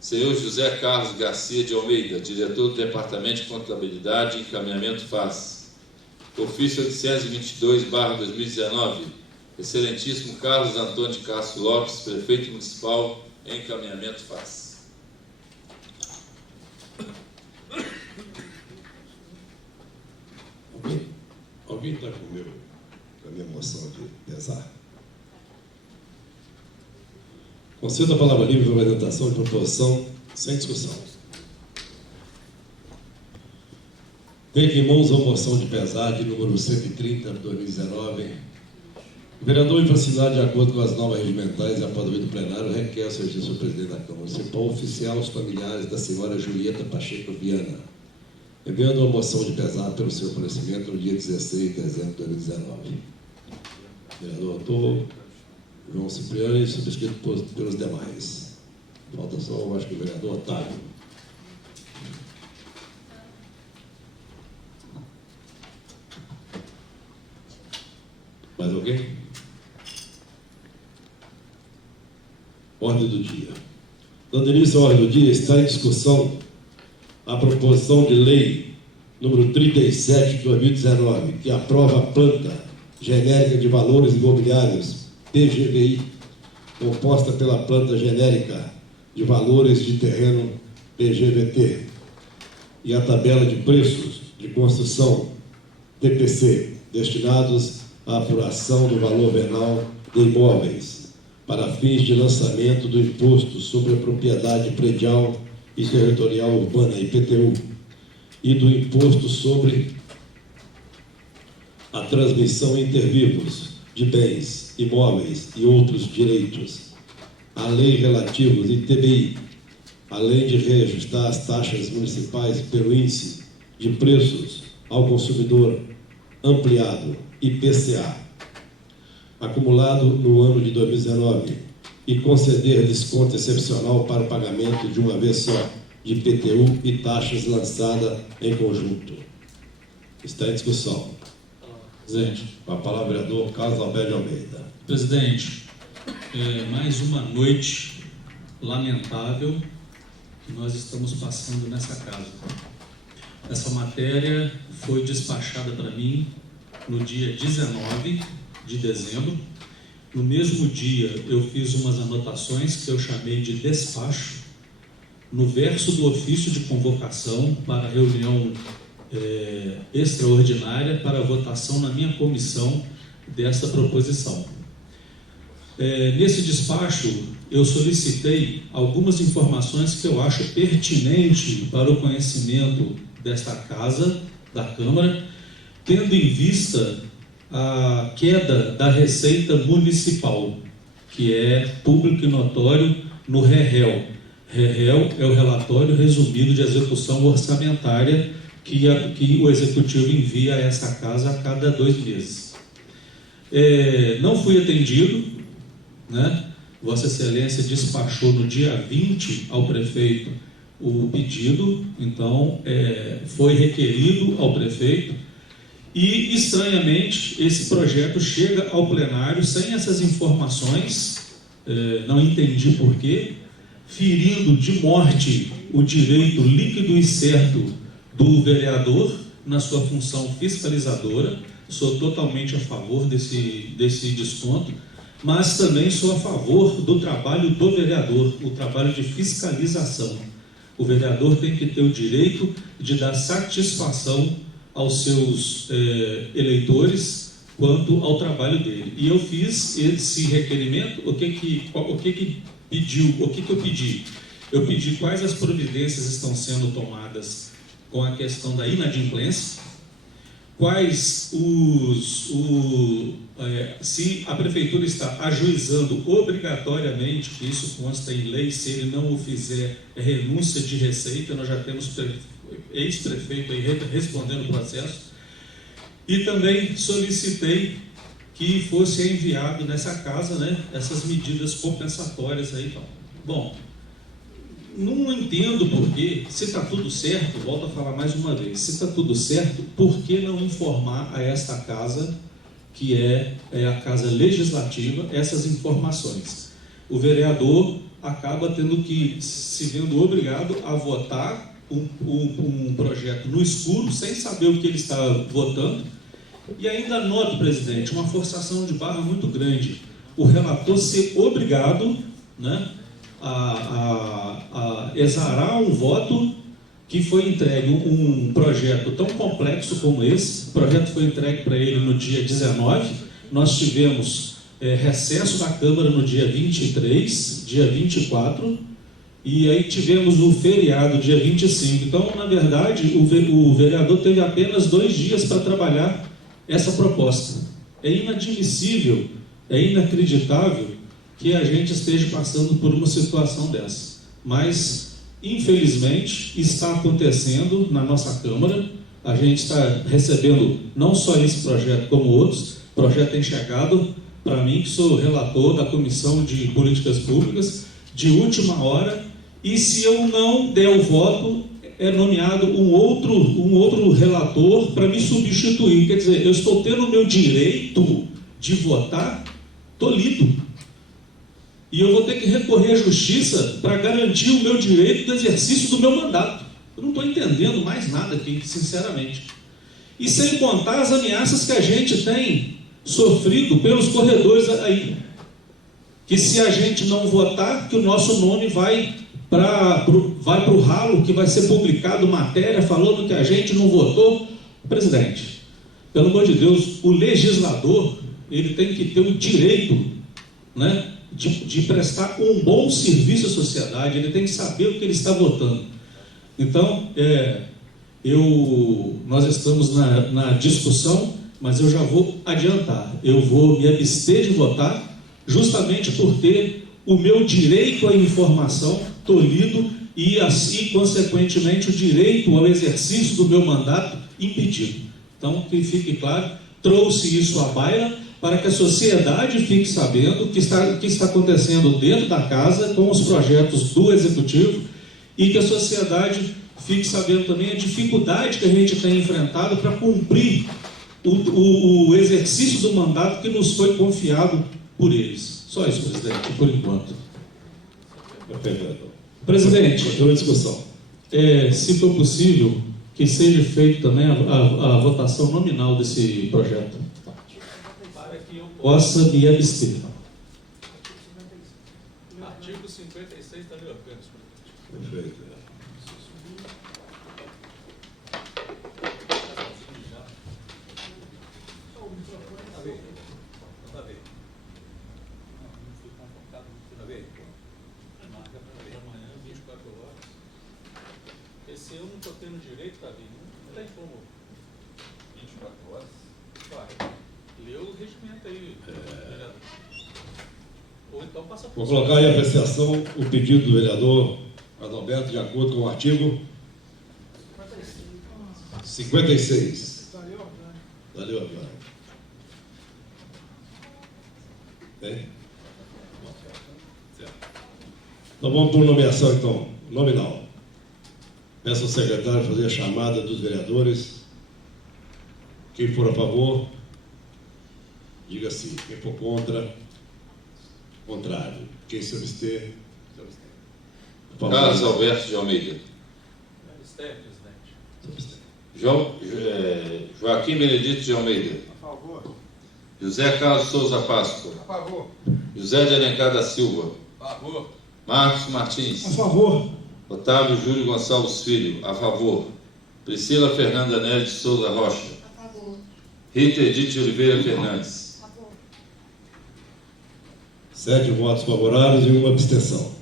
Senhor José Carlos Garcia de Almeida, diretor do Departamento de Contabilidade, encaminhamento FAS. Ofício 822/2019. Excelentíssimo Carlos Antônio de Castro Lopes, prefeito municipal, encaminhamento FAS. Alguém está com a minha moção de pesar? Concedo a palavra livre para apresentação de proposição sem discussão. Tenho aqui em mãos a moção de pesar de número 130 de 2019. O vereador, em facilidade de acordo com as normas regimentais e após o do plenário, requer ao Excelentíssimo Presidente da Câmara Municipal oficial os familiares da senhora Julieta Pacheco Viana, enviando uma moção de pesar pelo seu falecimento no dia 16 de dezembro de 2019. Vereador autor João Cipriano e subscrito pelos demais. Falta só, eu acho que o vereador Otávio. Mais alguém? Ordem do dia. Dando início à ordem do dia, está em discussão a proposição de lei número 37 de 2019, que aprova a planta genérica de valores imobiliários, PGVI, composta pela planta genérica de valores de terreno, PGVT, e a tabela de preços de construção, TPC, destinados à apuração do valor venal de imóveis, para fins de lançamento do Imposto sobre a Propriedade Predial e Territorial Urbana, IPTU, e do Imposto sobre a Transmissão Intervivos de Bens, Imóveis e Outros Direitos, a lei relativos ITBI, além de reajustar as taxas municipais pelo índice de preços ao consumidor ampliado, IPCA, acumulado no ano de 2019, e conceder desconto excepcional para o pagamento de uma vez só de IPTU e taxas lançadas em conjunto. Está em discussão. Presidente. Com a palavra, vereador Carlos Alberto de Almeida. Presidente, mais uma noite lamentável que nós estamos passando nessa casa. Essa matéria foi despachada para mim no dia 19 de dezembro. No mesmo dia, eu fiz umas anotações que eu chamei de despacho no verso do ofício de convocação para a reunião extraordinária para a votação na minha comissão dessa proposição. Nesse despacho, eu solicitei algumas informações que eu acho pertinente para o conhecimento desta casa, da Câmara, tendo em vista a queda da receita municipal, que é público e notório no REREL. REREL é o relatório resumido de execução orçamentária que o Executivo envia a essa casa a cada 2 meses. Não fui atendido, né? Vossa Excelência despachou no dia 20 ao prefeito o pedido, então, foi requerido ao prefeito e, estranhamente, esse projeto chega ao plenário sem essas informações, não entendi porquê, ferindo de morte o direito líquido e certo do vereador na sua função fiscalizadora. Sou totalmente a favor desse desconto, mas também sou a favor do trabalho do vereador, o trabalho de fiscalização. O vereador tem que ter o direito de dar satisfação aos seus eleitores quanto ao trabalho dele. E eu fiz esse requerimento. O que eu pedi? Eu pedi quais as providências estão sendo tomadas com a questão da inadimplência, se a prefeitura está ajuizando obrigatoriamente, que isso consta em lei, se ele não o fizer, renúncia de receita. Nós já temos ex-prefeito aí respondendo o processo. E também solicitei que fosse enviado nessa casa, né, essas medidas compensatórias aí. Então, bom, não entendo porquê, se está tudo certo, volto a falar mais uma vez, se está tudo certo, por que não informar a esta casa, que é a casa legislativa, essas informações? O vereador acaba se vendo obrigado a votar um projeto no escuro, sem saber o que ele está votando. E ainda noto, presidente, uma forçação de barra muito grande. O relator ser obrigado, né, a exarar um voto que foi entregue, um projeto tão complexo como esse. O projeto foi entregue para ele no dia 19, nós tivemos recesso da Câmara no dia 23, dia 24, e aí tivemos o feriado, dia 25. Então, na verdade, o vereador teve apenas 2 dias para trabalhar essa proposta. É inadmissível, é inacreditável que a gente esteja passando por uma situação dessa. Mas, infelizmente, está acontecendo na nossa Câmara. A gente está recebendo não só esse projeto, como outros. O projeto tem chegado para mim, que sou relator da Comissão de Políticas Públicas, de última hora, e se eu não der o voto, é nomeado um outro relator para me substituir. Quer dizer, eu estou tendo o meu direito de votar tolhido. E eu vou ter que recorrer à justiça para garantir o meu direito do exercício do meu mandato. Eu não estou entendendo mais nada aqui, sinceramente. E sem contar as ameaças que a gente tem sofrido pelos corredores aí. Que se a gente não votar, que o nosso nome vai para o ralo, que vai ser publicado matéria falando que a gente não votou. Presidente, pelo amor de Deus, o legislador, ele tem que ter o direito, né, de prestar um bom serviço à sociedade. Ele tem que saber o que ele está votando. Então, nós estamos na discussão, mas eu já vou adiantar. Eu vou me abster de votar, justamente por ter o meu direito à informação tolhido e, assim, consequentemente, o direito ao exercício do meu mandato impedido. Então, que fique claro, trouxe isso à baila para que a sociedade fique sabendo o que está acontecendo dentro da casa com os projetos do Executivo, e que a sociedade fique sabendo também a dificuldade que a gente tem enfrentado para cumprir o exercício do mandato que nos foi confiado por eles. Só isso, presidente, por enquanto. Presidente, continua a discussão. Se for possível, que seja feita também a votação nominal desse projeto, para que eu possa me abster. Artigo 56 da Lei Orgânica. Perfeito. Se eu não estou tendo direito, Davi, não tem como. 24 horas? Claro. Lê o regimento aí, vereador. Ou então passa por... Vou colocar aí a apreciação o pedido do vereador Adalberto, de acordo com o artigo 56 da Lei Orgânica. Tem? Então vamos por nomeação, então, nominal. Peço ao secretário fazer a chamada dos vereadores. Quem for a favor, diga sim. Quem for contra, contrário. Quem se abster, se abstém. Por favor. Carlos Alberto de Almeida. Joaquim Benedito de Almeida. A favor. José Carlos Souza Páscoa. A favor. José de Alencar da Silva. A favor. Marcos Martins. A favor. Otávio Júlio Gonçalves Filho. A favor. Priscila Fernanda Nery de Souza Rocha. A favor. Rita Edith de Oliveira Fernandes. A favor. 7 votos favoráveis e uma abstenção.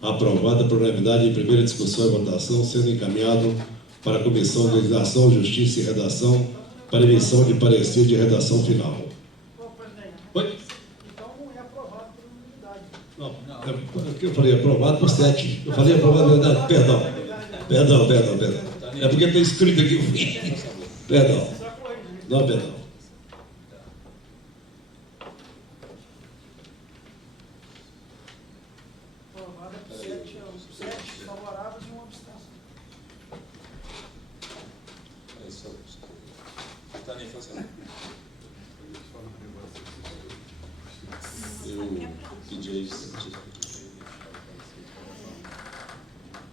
Aprovada por unanimidade em primeira discussão e votação, sendo encaminhado para a Comissão de Legislação, Justiça e Redação para emissão de parecer de redação final. Ô, presidente, Oi? então não é aprovado por unanimidade. Não, eu falei aprovado por 7. Eu falei aprovado por unanimidade. Perdão. É porque está escrito aqui. Perdão. Só corrigir. Não, perdão. Aprovada por 7 favoráveis e uma abstenção. Eu pedi a isso.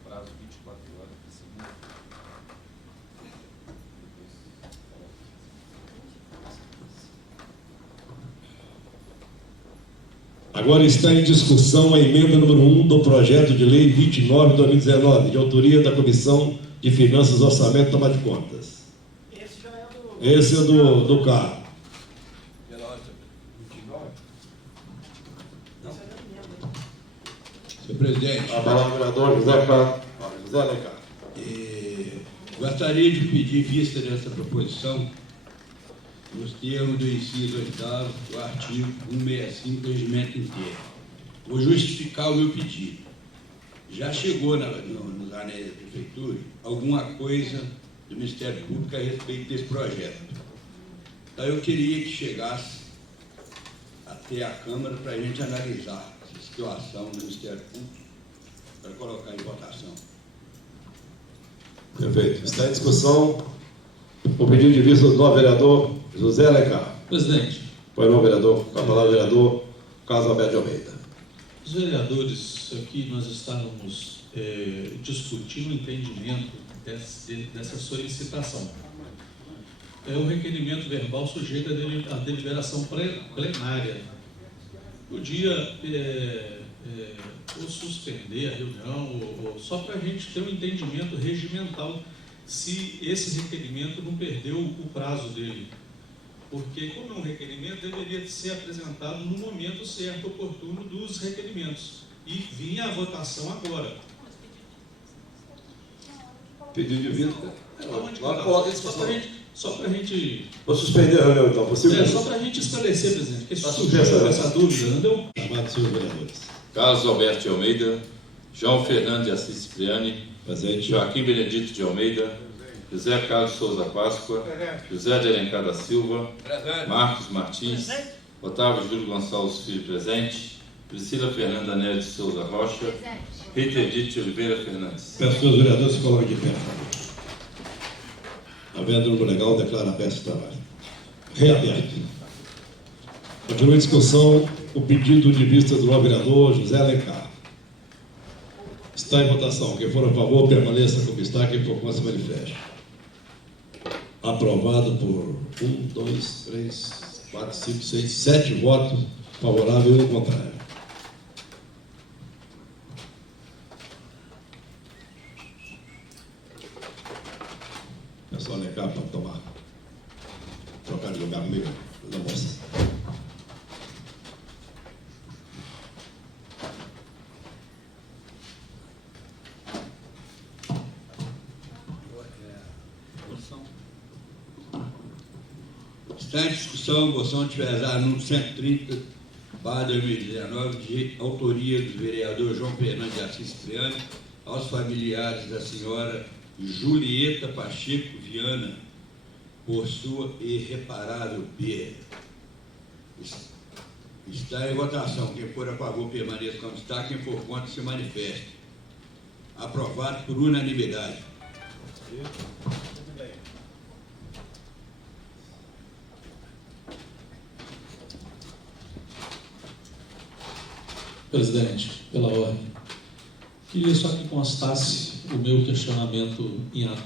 Prazo 24 horas de segunda. Agora está em discussão a emenda número 1 do projeto de lei 29/2019, de autoria da Comissão de Finanças, Orçamento e Tomada de Contas. Esse já é do... Esse é do carro. Pela ordem. Esse é da emenda. Senhor presidente, A palavra ao vereador José Alencar. gostaria de pedir vista dessa proposição nos termos do inciso 8º do artigo 165 do Regimento Interno. Vou justificar o meu pedido. Já chegou nos anéis da Prefeitura alguma coisa do Ministério Público a respeito desse projeto. Então eu queria que chegasse até a Câmara para a gente analisar essa situação do Ministério Público para colocar em votação. Perfeito. Está em discussão o pedido de vista do novo vereador José Alencar. Presidente, Pois não, vereador. Com a palavra, vereador Carlos Alberto de Almeida. os vereadores aqui nós estávamos discutindo o entendimento dessa solicitação. O requerimento verbal sujeito à deliberação plenária. Podia ou suspender a reunião, ou só para a gente ter um entendimento regimental, se esse requerimento não perdeu o prazo dele. Porque, como é um requerimento, deveria ser apresentado no momento certo, oportuno dos requerimentos. E vinha a votação agora. Pedido de vista. Só para a gente... Vou suspender a reunião, então. Possível? só para a gente esclarecer, presidente, porque Tá surgiu suspensa, essa dúvida, entendeu? Chamado, senhor vereadores. Carlos Alberto de Almeida. João Fernando de Assis Cipriani. Presente. Joaquim Benedito de Almeida. José Carlos Souza Páscoa. José de Alencar da Silva. Presente. Marcos Martins. Otávio Júlio Gonçalves Filho presente. Priscila Fernanda Nery de Souza Rocha. Presente. Rita Edith de Oliveira Fernandes. Peço que os vereadores se coloquem de pé. Havendo número legal, declara aberto o trabalho. Reaberto. Continua em discussão o pedido de vista do novo vereador José Alencar. Está em votação. Quem for a favor, permaneça como está. Quem for contra, se manifeste. Aprovado por 1, 2, 3, 4, 5, 6, 7 votos favoráveis e um contrário. Pessoal, Alencar, para tomar. Trocar de lugar no meio da moça. Está em discussão a moção de pesar número 130/2019, de autoria do vereador João Fernando de Assis Cipriani, aos familiares da senhora Julieta Pacheco Viana, por sua irreparável perda. Está em votação. Quem for a favor permaneça como está, quem for contra se manifeste. Aprovado por unanimidade. Presidente, pela ordem, queria só que constasse o meu questionamento em ata,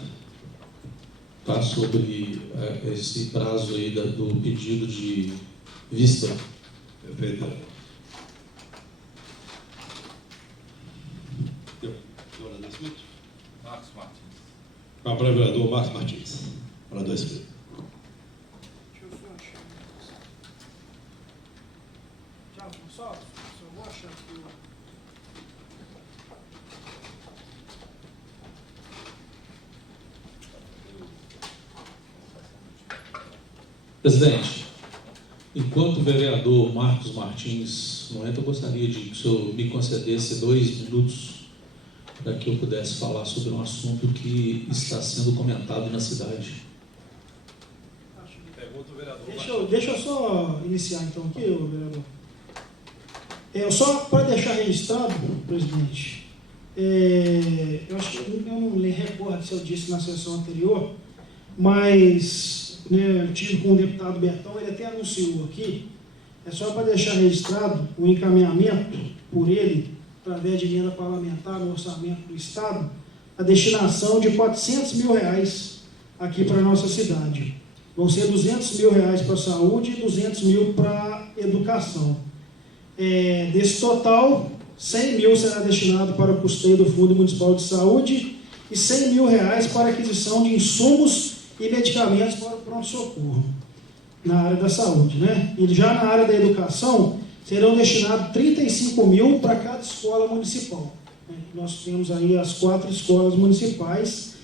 tá, sobre esse prazo aí do pedido de vista. Perfeito. Marcos Martins. Com a palavra, vereador Marcos Martins. Orador escrito. Deixa eu só achar. Tchau, pessoal. Só vou achar aqui o... Presidente, enquanto o vereador Marcos Martins não entra, eu gostaria de que o senhor me concedesse 2 minutos para que eu pudesse falar sobre um assunto que está sendo comentado na cidade. Pergunta o vereador. Deixa eu só iniciar então aqui, vereador. Só para deixar registrado, presidente, eu acho que eu não me recordo se eu disse na sessão anterior, mas eu tive com o deputado Bertão, ele até anunciou aqui, é só para deixar registrado o encaminhamento por ele, através de emenda parlamentar no orçamento do Estado, a destinação de R$400 mil aqui para a nossa cidade. Vão ser R$200 mil para a saúde e R$200 mil para a educação. Desse total, R$100 mil será destinado para o custeio do Fundo Municipal de Saúde e R$100 mil para a aquisição de insumos e medicamentos para o pronto-socorro na área da saúde, né? E já na área da educação, serão destinados 35 mil para cada escola municipal. Nós temos aí as 4 escolas municipais,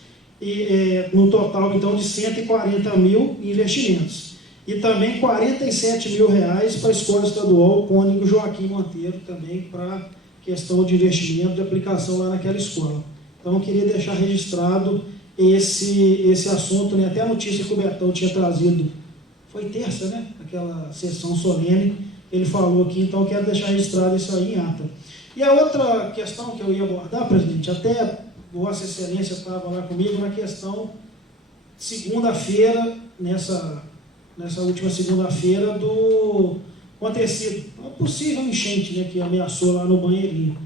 e no total, então, de 140 mil investimentos. E também 47 mil para a Escola Estadual Cônigo Joaquim Monteiro, também para questão de investimento, de aplicação lá naquela escola. Então, eu queria deixar registrado esse assunto, né? Até a notícia que o Bertão tinha trazido, foi terça, né? Aquela sessão solene, ele falou aqui, então eu quero deixar registrado isso aí em ata. E a outra questão que eu ia abordar, presidente, até Vossa Excelência estava lá comigo na questão, segunda-feira, nessa última segunda-feira, do acontecido, uma possível enchente, né, que ameaçou lá no banheirinho.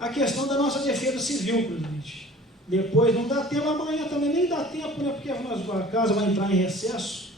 A questão da nossa defesa civil, presidente. Depois, não dá tempo, amanhã também nem dá tempo, né, porque a casa vai entrar em recesso,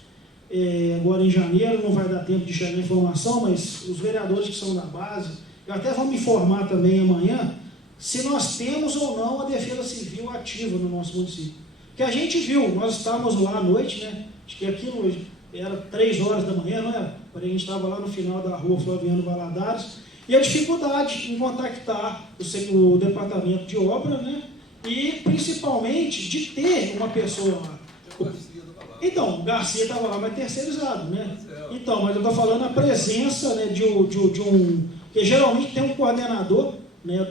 agora em janeiro, não vai dar tempo de chegar a informação, mas os vereadores que são da base, eu até vou me informar também amanhã, se nós temos ou não a defesa civil ativa no nosso município. Que a gente viu, nós estávamos lá à noite, né? Acho que aquilo era 3 horas da manhã, não era? Porém, a gente estava lá no final da rua Flaviano Valadares, e a dificuldade em contactar o departamento de obra, né? E principalmente de ter uma pessoa lá. Então, o Garcia estava lá, mas terceirizado, né? Então, mas eu estou falando a presença, né, de um... Porque geralmente tem um coordenador, né,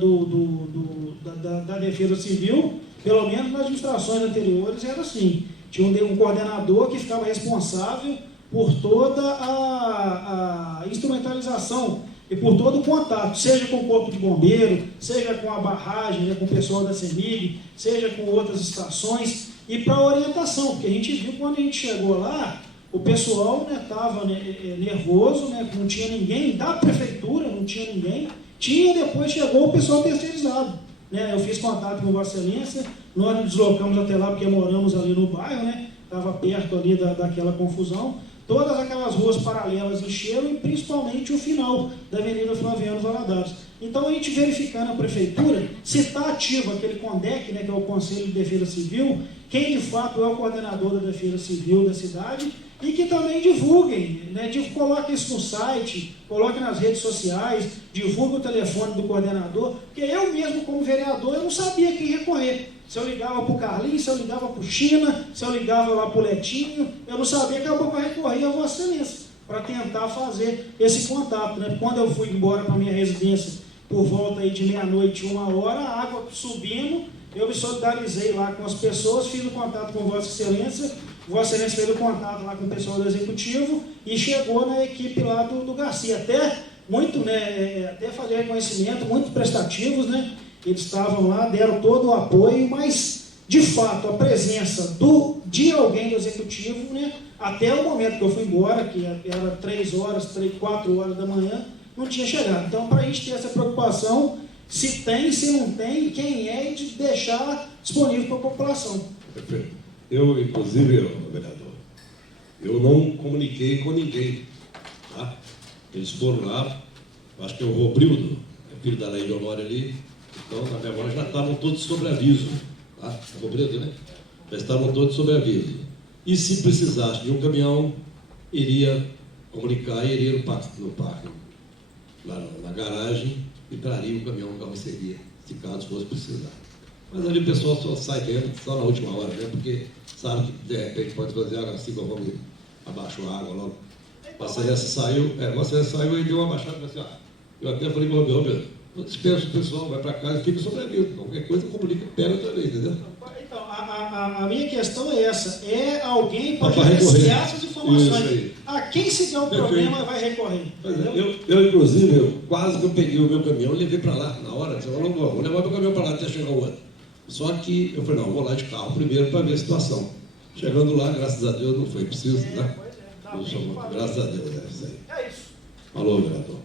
da Defesa Civil, pelo menos nas administrações anteriores era assim. Tinha um coordenador que ficava responsável por toda a instrumentalização e por todo o contato, seja com o Corpo de Bombeiro, seja com a barragem, né, com o pessoal da CEMIG, seja com outras estações, e para orientação, porque a gente viu quando a gente chegou lá, o pessoal estava, né, nervoso, né, não tinha ninguém, da prefeitura não tinha ninguém, depois chegou o pessoal terceirizado. Né, eu fiz contato com Vossa Excelência, nós nos deslocamos até lá porque moramos ali no bairro, né, estava perto ali daquela confusão, todas aquelas ruas paralelas encheram e principalmente o final da Avenida Flaviano Valadares. Então a gente verificando a prefeitura, se está ativo aquele CONDEC, né, que é o Conselho de Defesa Civil, quem de fato é o coordenador da Defesa Civil da cidade, e que também divulguem, né, coloquem isso no site, coloquem nas redes sociais, divulguem o telefone do coordenador, porque eu mesmo como vereador eu não sabia quem recorrer. Se eu ligava para o Carlinhos, se eu ligava para o China, se eu ligava lá para o Letinho, eu não sabia, que a pouco eu recorria a Vossa Excelência para tentar fazer esse contato. Né? Quando eu fui embora para a minha residência por volta aí de meia-noite, 1h, a água subindo, eu me solidarizei lá com as pessoas, fiz o contato com Vossa Excelência fez o contato lá com o pessoal do Executivo e chegou na equipe lá do Garcia. Até muito, né, até fazer reconhecimento, muito prestativos, né? Eles estavam lá, deram todo o apoio, mas, de fato, a presença de alguém do executivo, né, até o momento que eu fui embora, que era 3 horas, 4 horas da manhã, não tinha chegado. Então, para a gente ter essa preocupação, se tem, se não tem, quem é, e de deixar disponível para a população. Perfeito. Eu, inclusive, vereador, eu não comuniquei com ninguém. Tá? Eles foram lá, acho que é o Robrildo, é filho da Lei de Honório ali, então, na memória, já estavam todos sob aviso. Tá? É Robrildo, né? Já estavam todos sob aviso. E se precisasse de um caminhão, iria comunicar e iria no parque, lá na garagem, e traria o caminhão com carroceria, se caso fosse precisar. Mas ali o pessoal só sai dentro, só na última hora, né? Porque sabe que de repente pode fazer água assim, vamos abaixou a água logo. A Celeste saiu, e deu uma baixada e assim, eu até falei para o Roberto, dispensa o pessoal, vai para casa e fica sobrevivo. Qualquer coisa comunica, pega também, entendeu? Então, a minha questão é essa, é alguém para recorrer gerenciar essas informações. Isso aí. A quem se der um problema vai recorrer. Eu, inclusive, quase que eu peguei o meu caminhão e levei para lá, na hora, eu falei, vou levar meu caminhão para lá até chegar o outro. Só que eu falei, não, vou lá de carro primeiro para ver a situação. Chegando lá, graças a Deus, não foi preciso, né? Graças a Deus, é isso aí. É isso. Falou, vereador.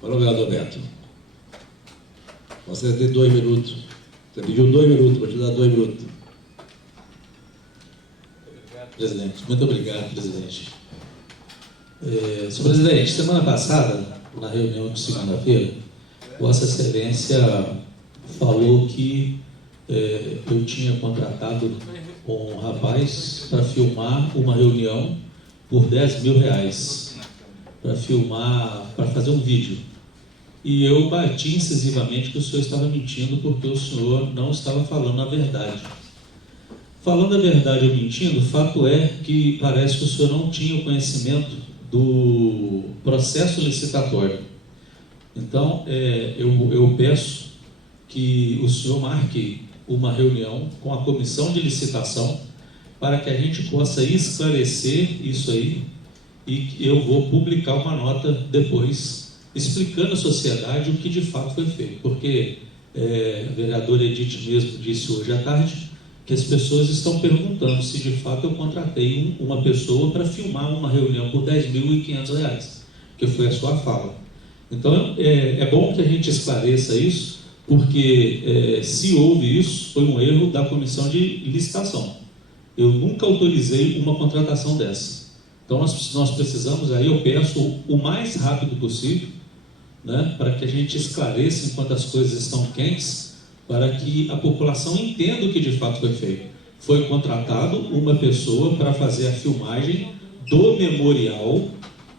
Falou, vereador Beto. Você tem 2 minutos. Você pediu 2 minutos, vou te dar 2 minutos. Presidente, muito obrigado, presidente. Senhor presidente, semana passada, na reunião de segunda-feira, Vossa Excelência falou que eu tinha contratado um rapaz para filmar uma reunião por R$10.000, para filmar, para fazer um vídeo. E eu bati incisivamente que o senhor estava mentindo, porque o senhor não estava falando a verdade. Falando a verdade ou mentindo, o fato é que parece que o senhor não tinha o conhecimento do processo licitatório. Então, eu peço que o senhor marque uma reunião com a comissão de licitação para que a gente possa esclarecer isso aí, e eu vou publicar uma nota depois explicando à sociedade o que de fato foi feito, porque a vereadora Edith mesmo disse hoje à tarde que as pessoas estão perguntando se de fato eu contratei uma pessoa para filmar uma reunião por R$10.500, que foi a sua fala. Então é bom que a gente esclareça isso, porque se houve isso, foi um erro da comissão de licitação. Eu nunca autorizei uma contratação dessa. Então nós precisamos, aí eu peço o mais rápido possível, né, para que a gente esclareça enquanto as coisas estão quentes, para que a população entenda o que de fato foi feito. Foi contratado uma pessoa para fazer a filmagem do memorial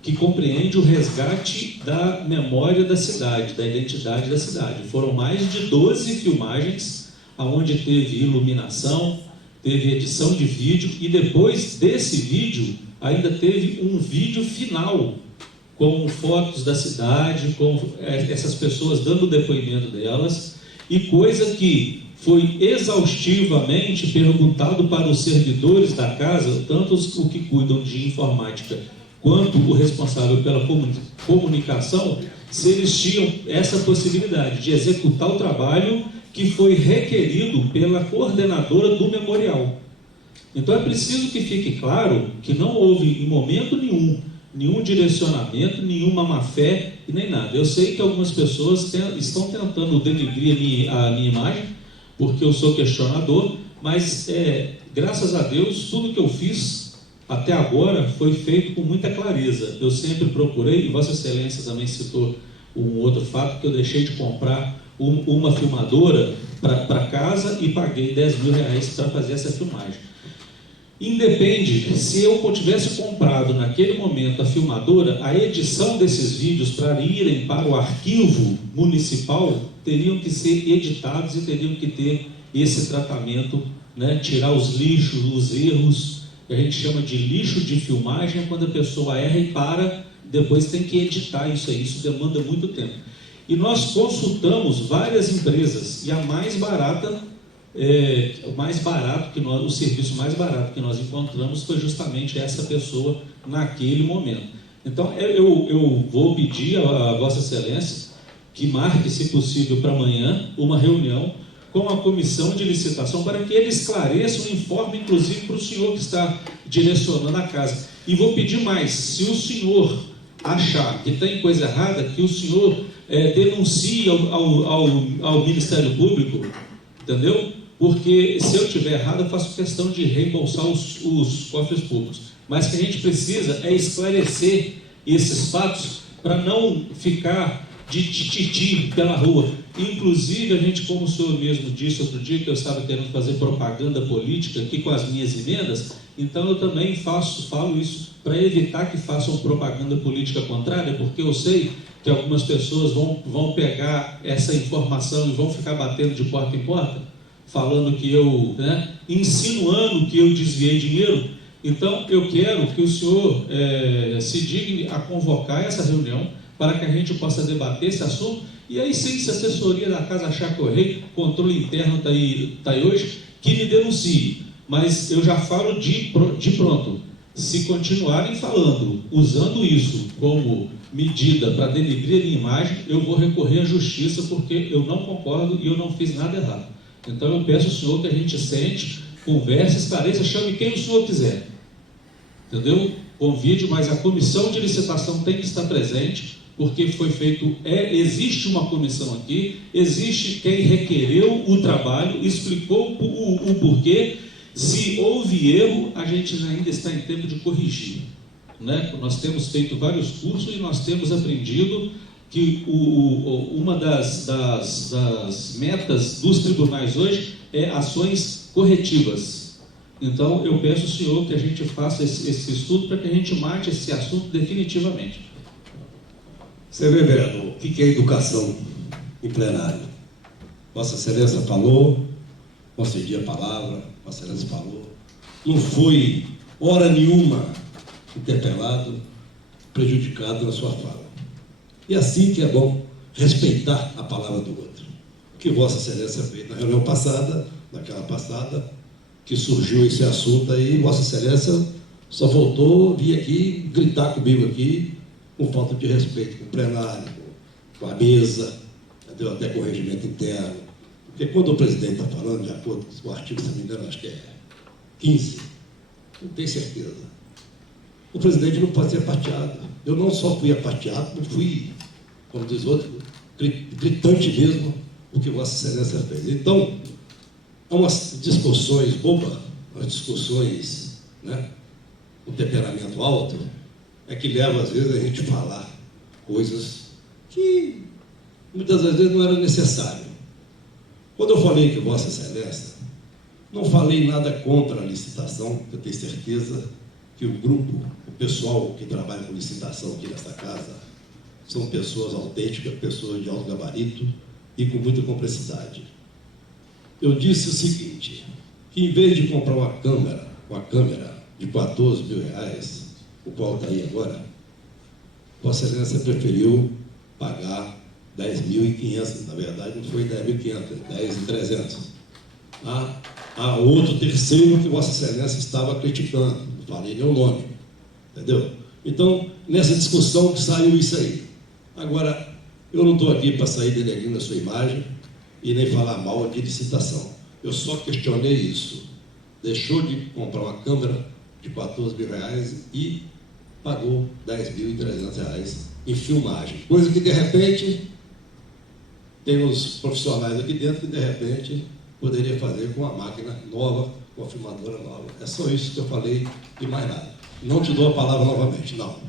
que compreende o resgate da memória da cidade, da identidade da cidade. Foram mais de 12 filmagens, onde teve iluminação, teve edição de vídeo, e depois desse vídeo ainda teve um vídeo final com fotos da cidade, com essas pessoas dando o depoimento delas, e coisa que foi exaustivamente perguntado para os servidores da casa, tanto os que cuidam de informática quanto o responsável pela comunicação, se eles tinham essa possibilidade de executar o trabalho que foi requerido pela coordenadora do memorial. Então é preciso que fique claro que não houve em momento nenhum direcionamento, nenhuma má-fé e nem nada. Eu sei que algumas pessoas estão tentando denegrir a minha imagem, porque eu sou questionador, mas graças a Deus, tudo que eu fiz até agora foi feito com muita clareza. Eu sempre procurei, e Vossa Excelência também citou um outro fato, que eu deixei de comprar uma filmadora para casa e paguei R$10.000 para fazer essa filmagem. Independe, se eu tivesse comprado naquele momento a filmadora, a edição desses vídeos para irem para o arquivo municipal teriam que ser editados e teriam que ter esse tratamento, né? Tirar os lixos, os erros, que a gente chama de lixo de filmagem, quando a pessoa erra e para, depois tem que editar isso aí, isso demanda muito tempo. E nós consultamos várias empresas, e a mais barata, o serviço mais barato que nós encontramos foi justamente essa pessoa naquele momento. Então eu vou pedir a Vossa Excelência que marque, se possível, para amanhã, uma reunião com a comissão de licitação para que ele esclareça um informe, inclusive, para o senhor que está direcionando a casa. E vou pedir mais, se o senhor achar que tem coisa errada, que o senhor denuncie ao Ministério Público, entendeu? Porque se eu tiver errado, eu faço questão de reembolsar os cofres públicos. Mas o que a gente precisa é esclarecer esses fatos para não ficar de tititi pela rua. Inclusive, a gente, como o senhor mesmo disse outro dia, que eu estava querendo fazer propaganda política aqui com as minhas emendas, então eu também falo isso para evitar que façam propaganda política contrária, porque eu sei que algumas pessoas vão pegar essa informação e vão ficar batendo de porta em porta, falando que eu, insinuando que eu desviei dinheiro. Então, eu quero que o senhor se digne a convocar essa reunião para que a gente possa debater esse assunto. E aí sim, se a assessoria da casa achar que eu errei, controle interno está aí hoje, que me denuncie. Mas eu já falo de pronto, se continuarem falando, usando isso como medida para denegrir a minha imagem, eu vou recorrer à justiça, porque eu não concordo e eu não fiz nada errado. Então eu peço ao senhor que a gente sente, converse, esclareça, chame quem o senhor quiser. Entendeu? Convide, mas a comissão de licitação tem que estar presente, porque foi feito, existe uma comissão aqui, existe quem requereu o trabalho, explicou o porquê. Se houve erro, a gente ainda está em tempo de corrigir, né? Nós temos feito vários cursos e nós temos aprendido que uma das metas dos tribunais hoje é ações corretivas. Então, eu peço ao senhor que a gente faça esse estudo para que a gente mate esse assunto definitivamente. Você vê, vereador, o que é educação em plenário? Vossa Excelência falou, concedi a palavra, Vossa Excelência falou, não foi hora nenhuma interpelado, prejudicado na sua fala. E assim que é bom respeitar a palavra do outro. O que Vossa Excelência fez na reunião passada, naquela passada, que surgiu esse assunto aí, Vossa Excelência só voltou vir aqui, gritar comigo aqui, com falta de respeito com o plenário, com a mesa, entendeu? Até com o regimento interno. Porque quando o presidente está falando, de acordo com o artigo, se não me engano, acho que é 15, não tenho certeza. O presidente não pode ser apateado. Eu não só fui apateado, como fui, como diz outro, gritante mesmo, o que Vossa Excelência fez. Então, há umas discussões bobas, umas discussões, com temperamento alto, é que leva, às vezes, a gente a falar coisas que muitas vezes não era necessário. Quando eu falei que Vossa Excelência, não falei nada contra a licitação, eu tenho certeza que o grupo, o pessoal que trabalha com licitação aqui nesta casa, são pessoas autênticas, pessoas de alto gabarito e com muita complexidade. Eu disse o seguinte, que em vez de comprar uma câmera de R$14 mil, o qual está aí agora, Vossa Excelência preferiu pagar 10.500, na verdade não foi 10.500, 10.300. Há outro terceiro que Vossa Excelência estava criticando, não falei nem o nome, entendeu? Então, nessa discussão que saiu isso aí. Agora, eu não estou aqui para sair denegrindo a sua imagem e nem falar mal de licitação. Eu só questionei isso. Deixou de comprar uma câmera de R$14 mil e pagou R$10.300 em filmagem. Coisa que, de repente, tem uns profissionais aqui dentro que, de repente, poderia fazer com uma máquina nova, com uma filmadora nova. É só isso que eu falei e mais nada. Não te dou a palavra novamente, não.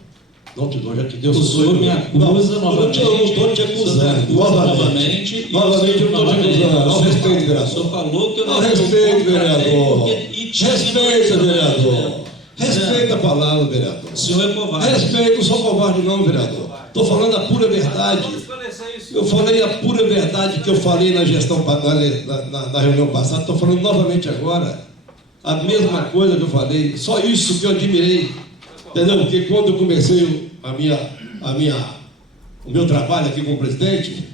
Não te dou, já te deu. O senhor me acusa novamente. Eu não estou te acusando. Novamente. Novamente eu não estou te acusando. Não respeito, vereador. O senhor falou que eu não respeito, vereador. Respeita, vereador. Respeita a palavra, vereador. O senhor é covarde. Respeito, não sou covarde não, vereador. Estou falando a pura verdade. Eu falei a pura verdade que eu falei na gestão, na reunião passada, estou falando novamente agora. A mesma coisa que eu falei, só isso que eu admirei. Entendeu? Porque quando eu comecei o meu trabalho aqui com o presidente,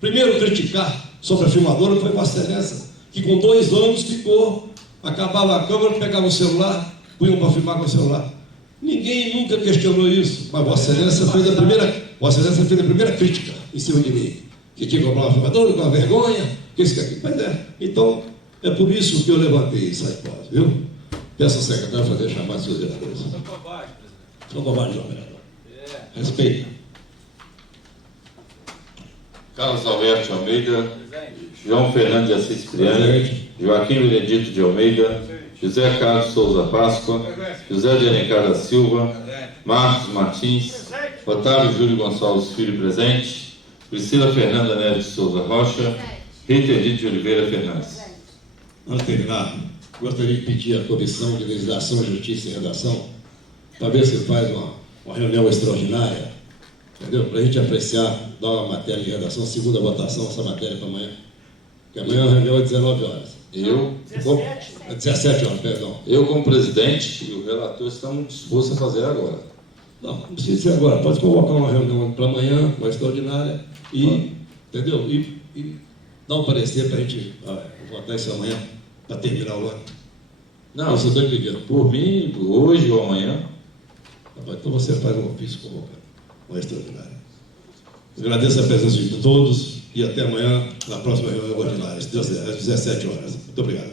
primeiro criticar sobre a filmadora foi Vossa Excelência, que com 2 anos acabava a câmera, pegava o celular, punham para filmar com o celular. Ninguém nunca questionou isso, mas Vossa Excelência fez a primeira crítica em cima de mim. que tinha que comprar uma filmadora com uma vergonha, que isso que aquilo. Pois é. Então, é por isso que eu levantei essa hipótese, viu? Peço ao secretário fazer chamar seus vereadores. São covardes, presidente. São covardes, não, vereador. É. Respeita. Carlos Alberto de Almeida, Presente. João Fernando de Assis Priani, Joaquim Benedito de Almeida, José Carlos Souza Páscoa, José de Alencar da Silva, Marcos Martins, Otávio Júlio Gonçalves Filho presente, Priscila Fernanda Neves de Souza Rocha, Rita Edith de Oliveira Fernandes. Antes de terminar, gostaria de pedir à Comissão de Legislação, Justiça e Redação para ver se faz uma reunião extraordinária, entendeu? Para a gente apreciar, dar uma matéria de redação, segunda votação, essa matéria para amanhã. Porque amanhã a reunião é 19 horas. É 17 horas, perdão. Eu como presidente e o relator estamos dispostos a fazer agora. Não precisa ser agora, pode convocar uma reunião para amanhã, uma extraordinária, e, entendeu? E dar um parecer para a gente votar isso amanhã, para terminar o ano. Não, Você está pedindo. por mim, hoje ou amanhã. Então você faz um ofício convocando, uma extraordinária. Agradeço a presença de todos e até amanhã, na próxima reunião ordinária, às 17 horas. Muito obrigado.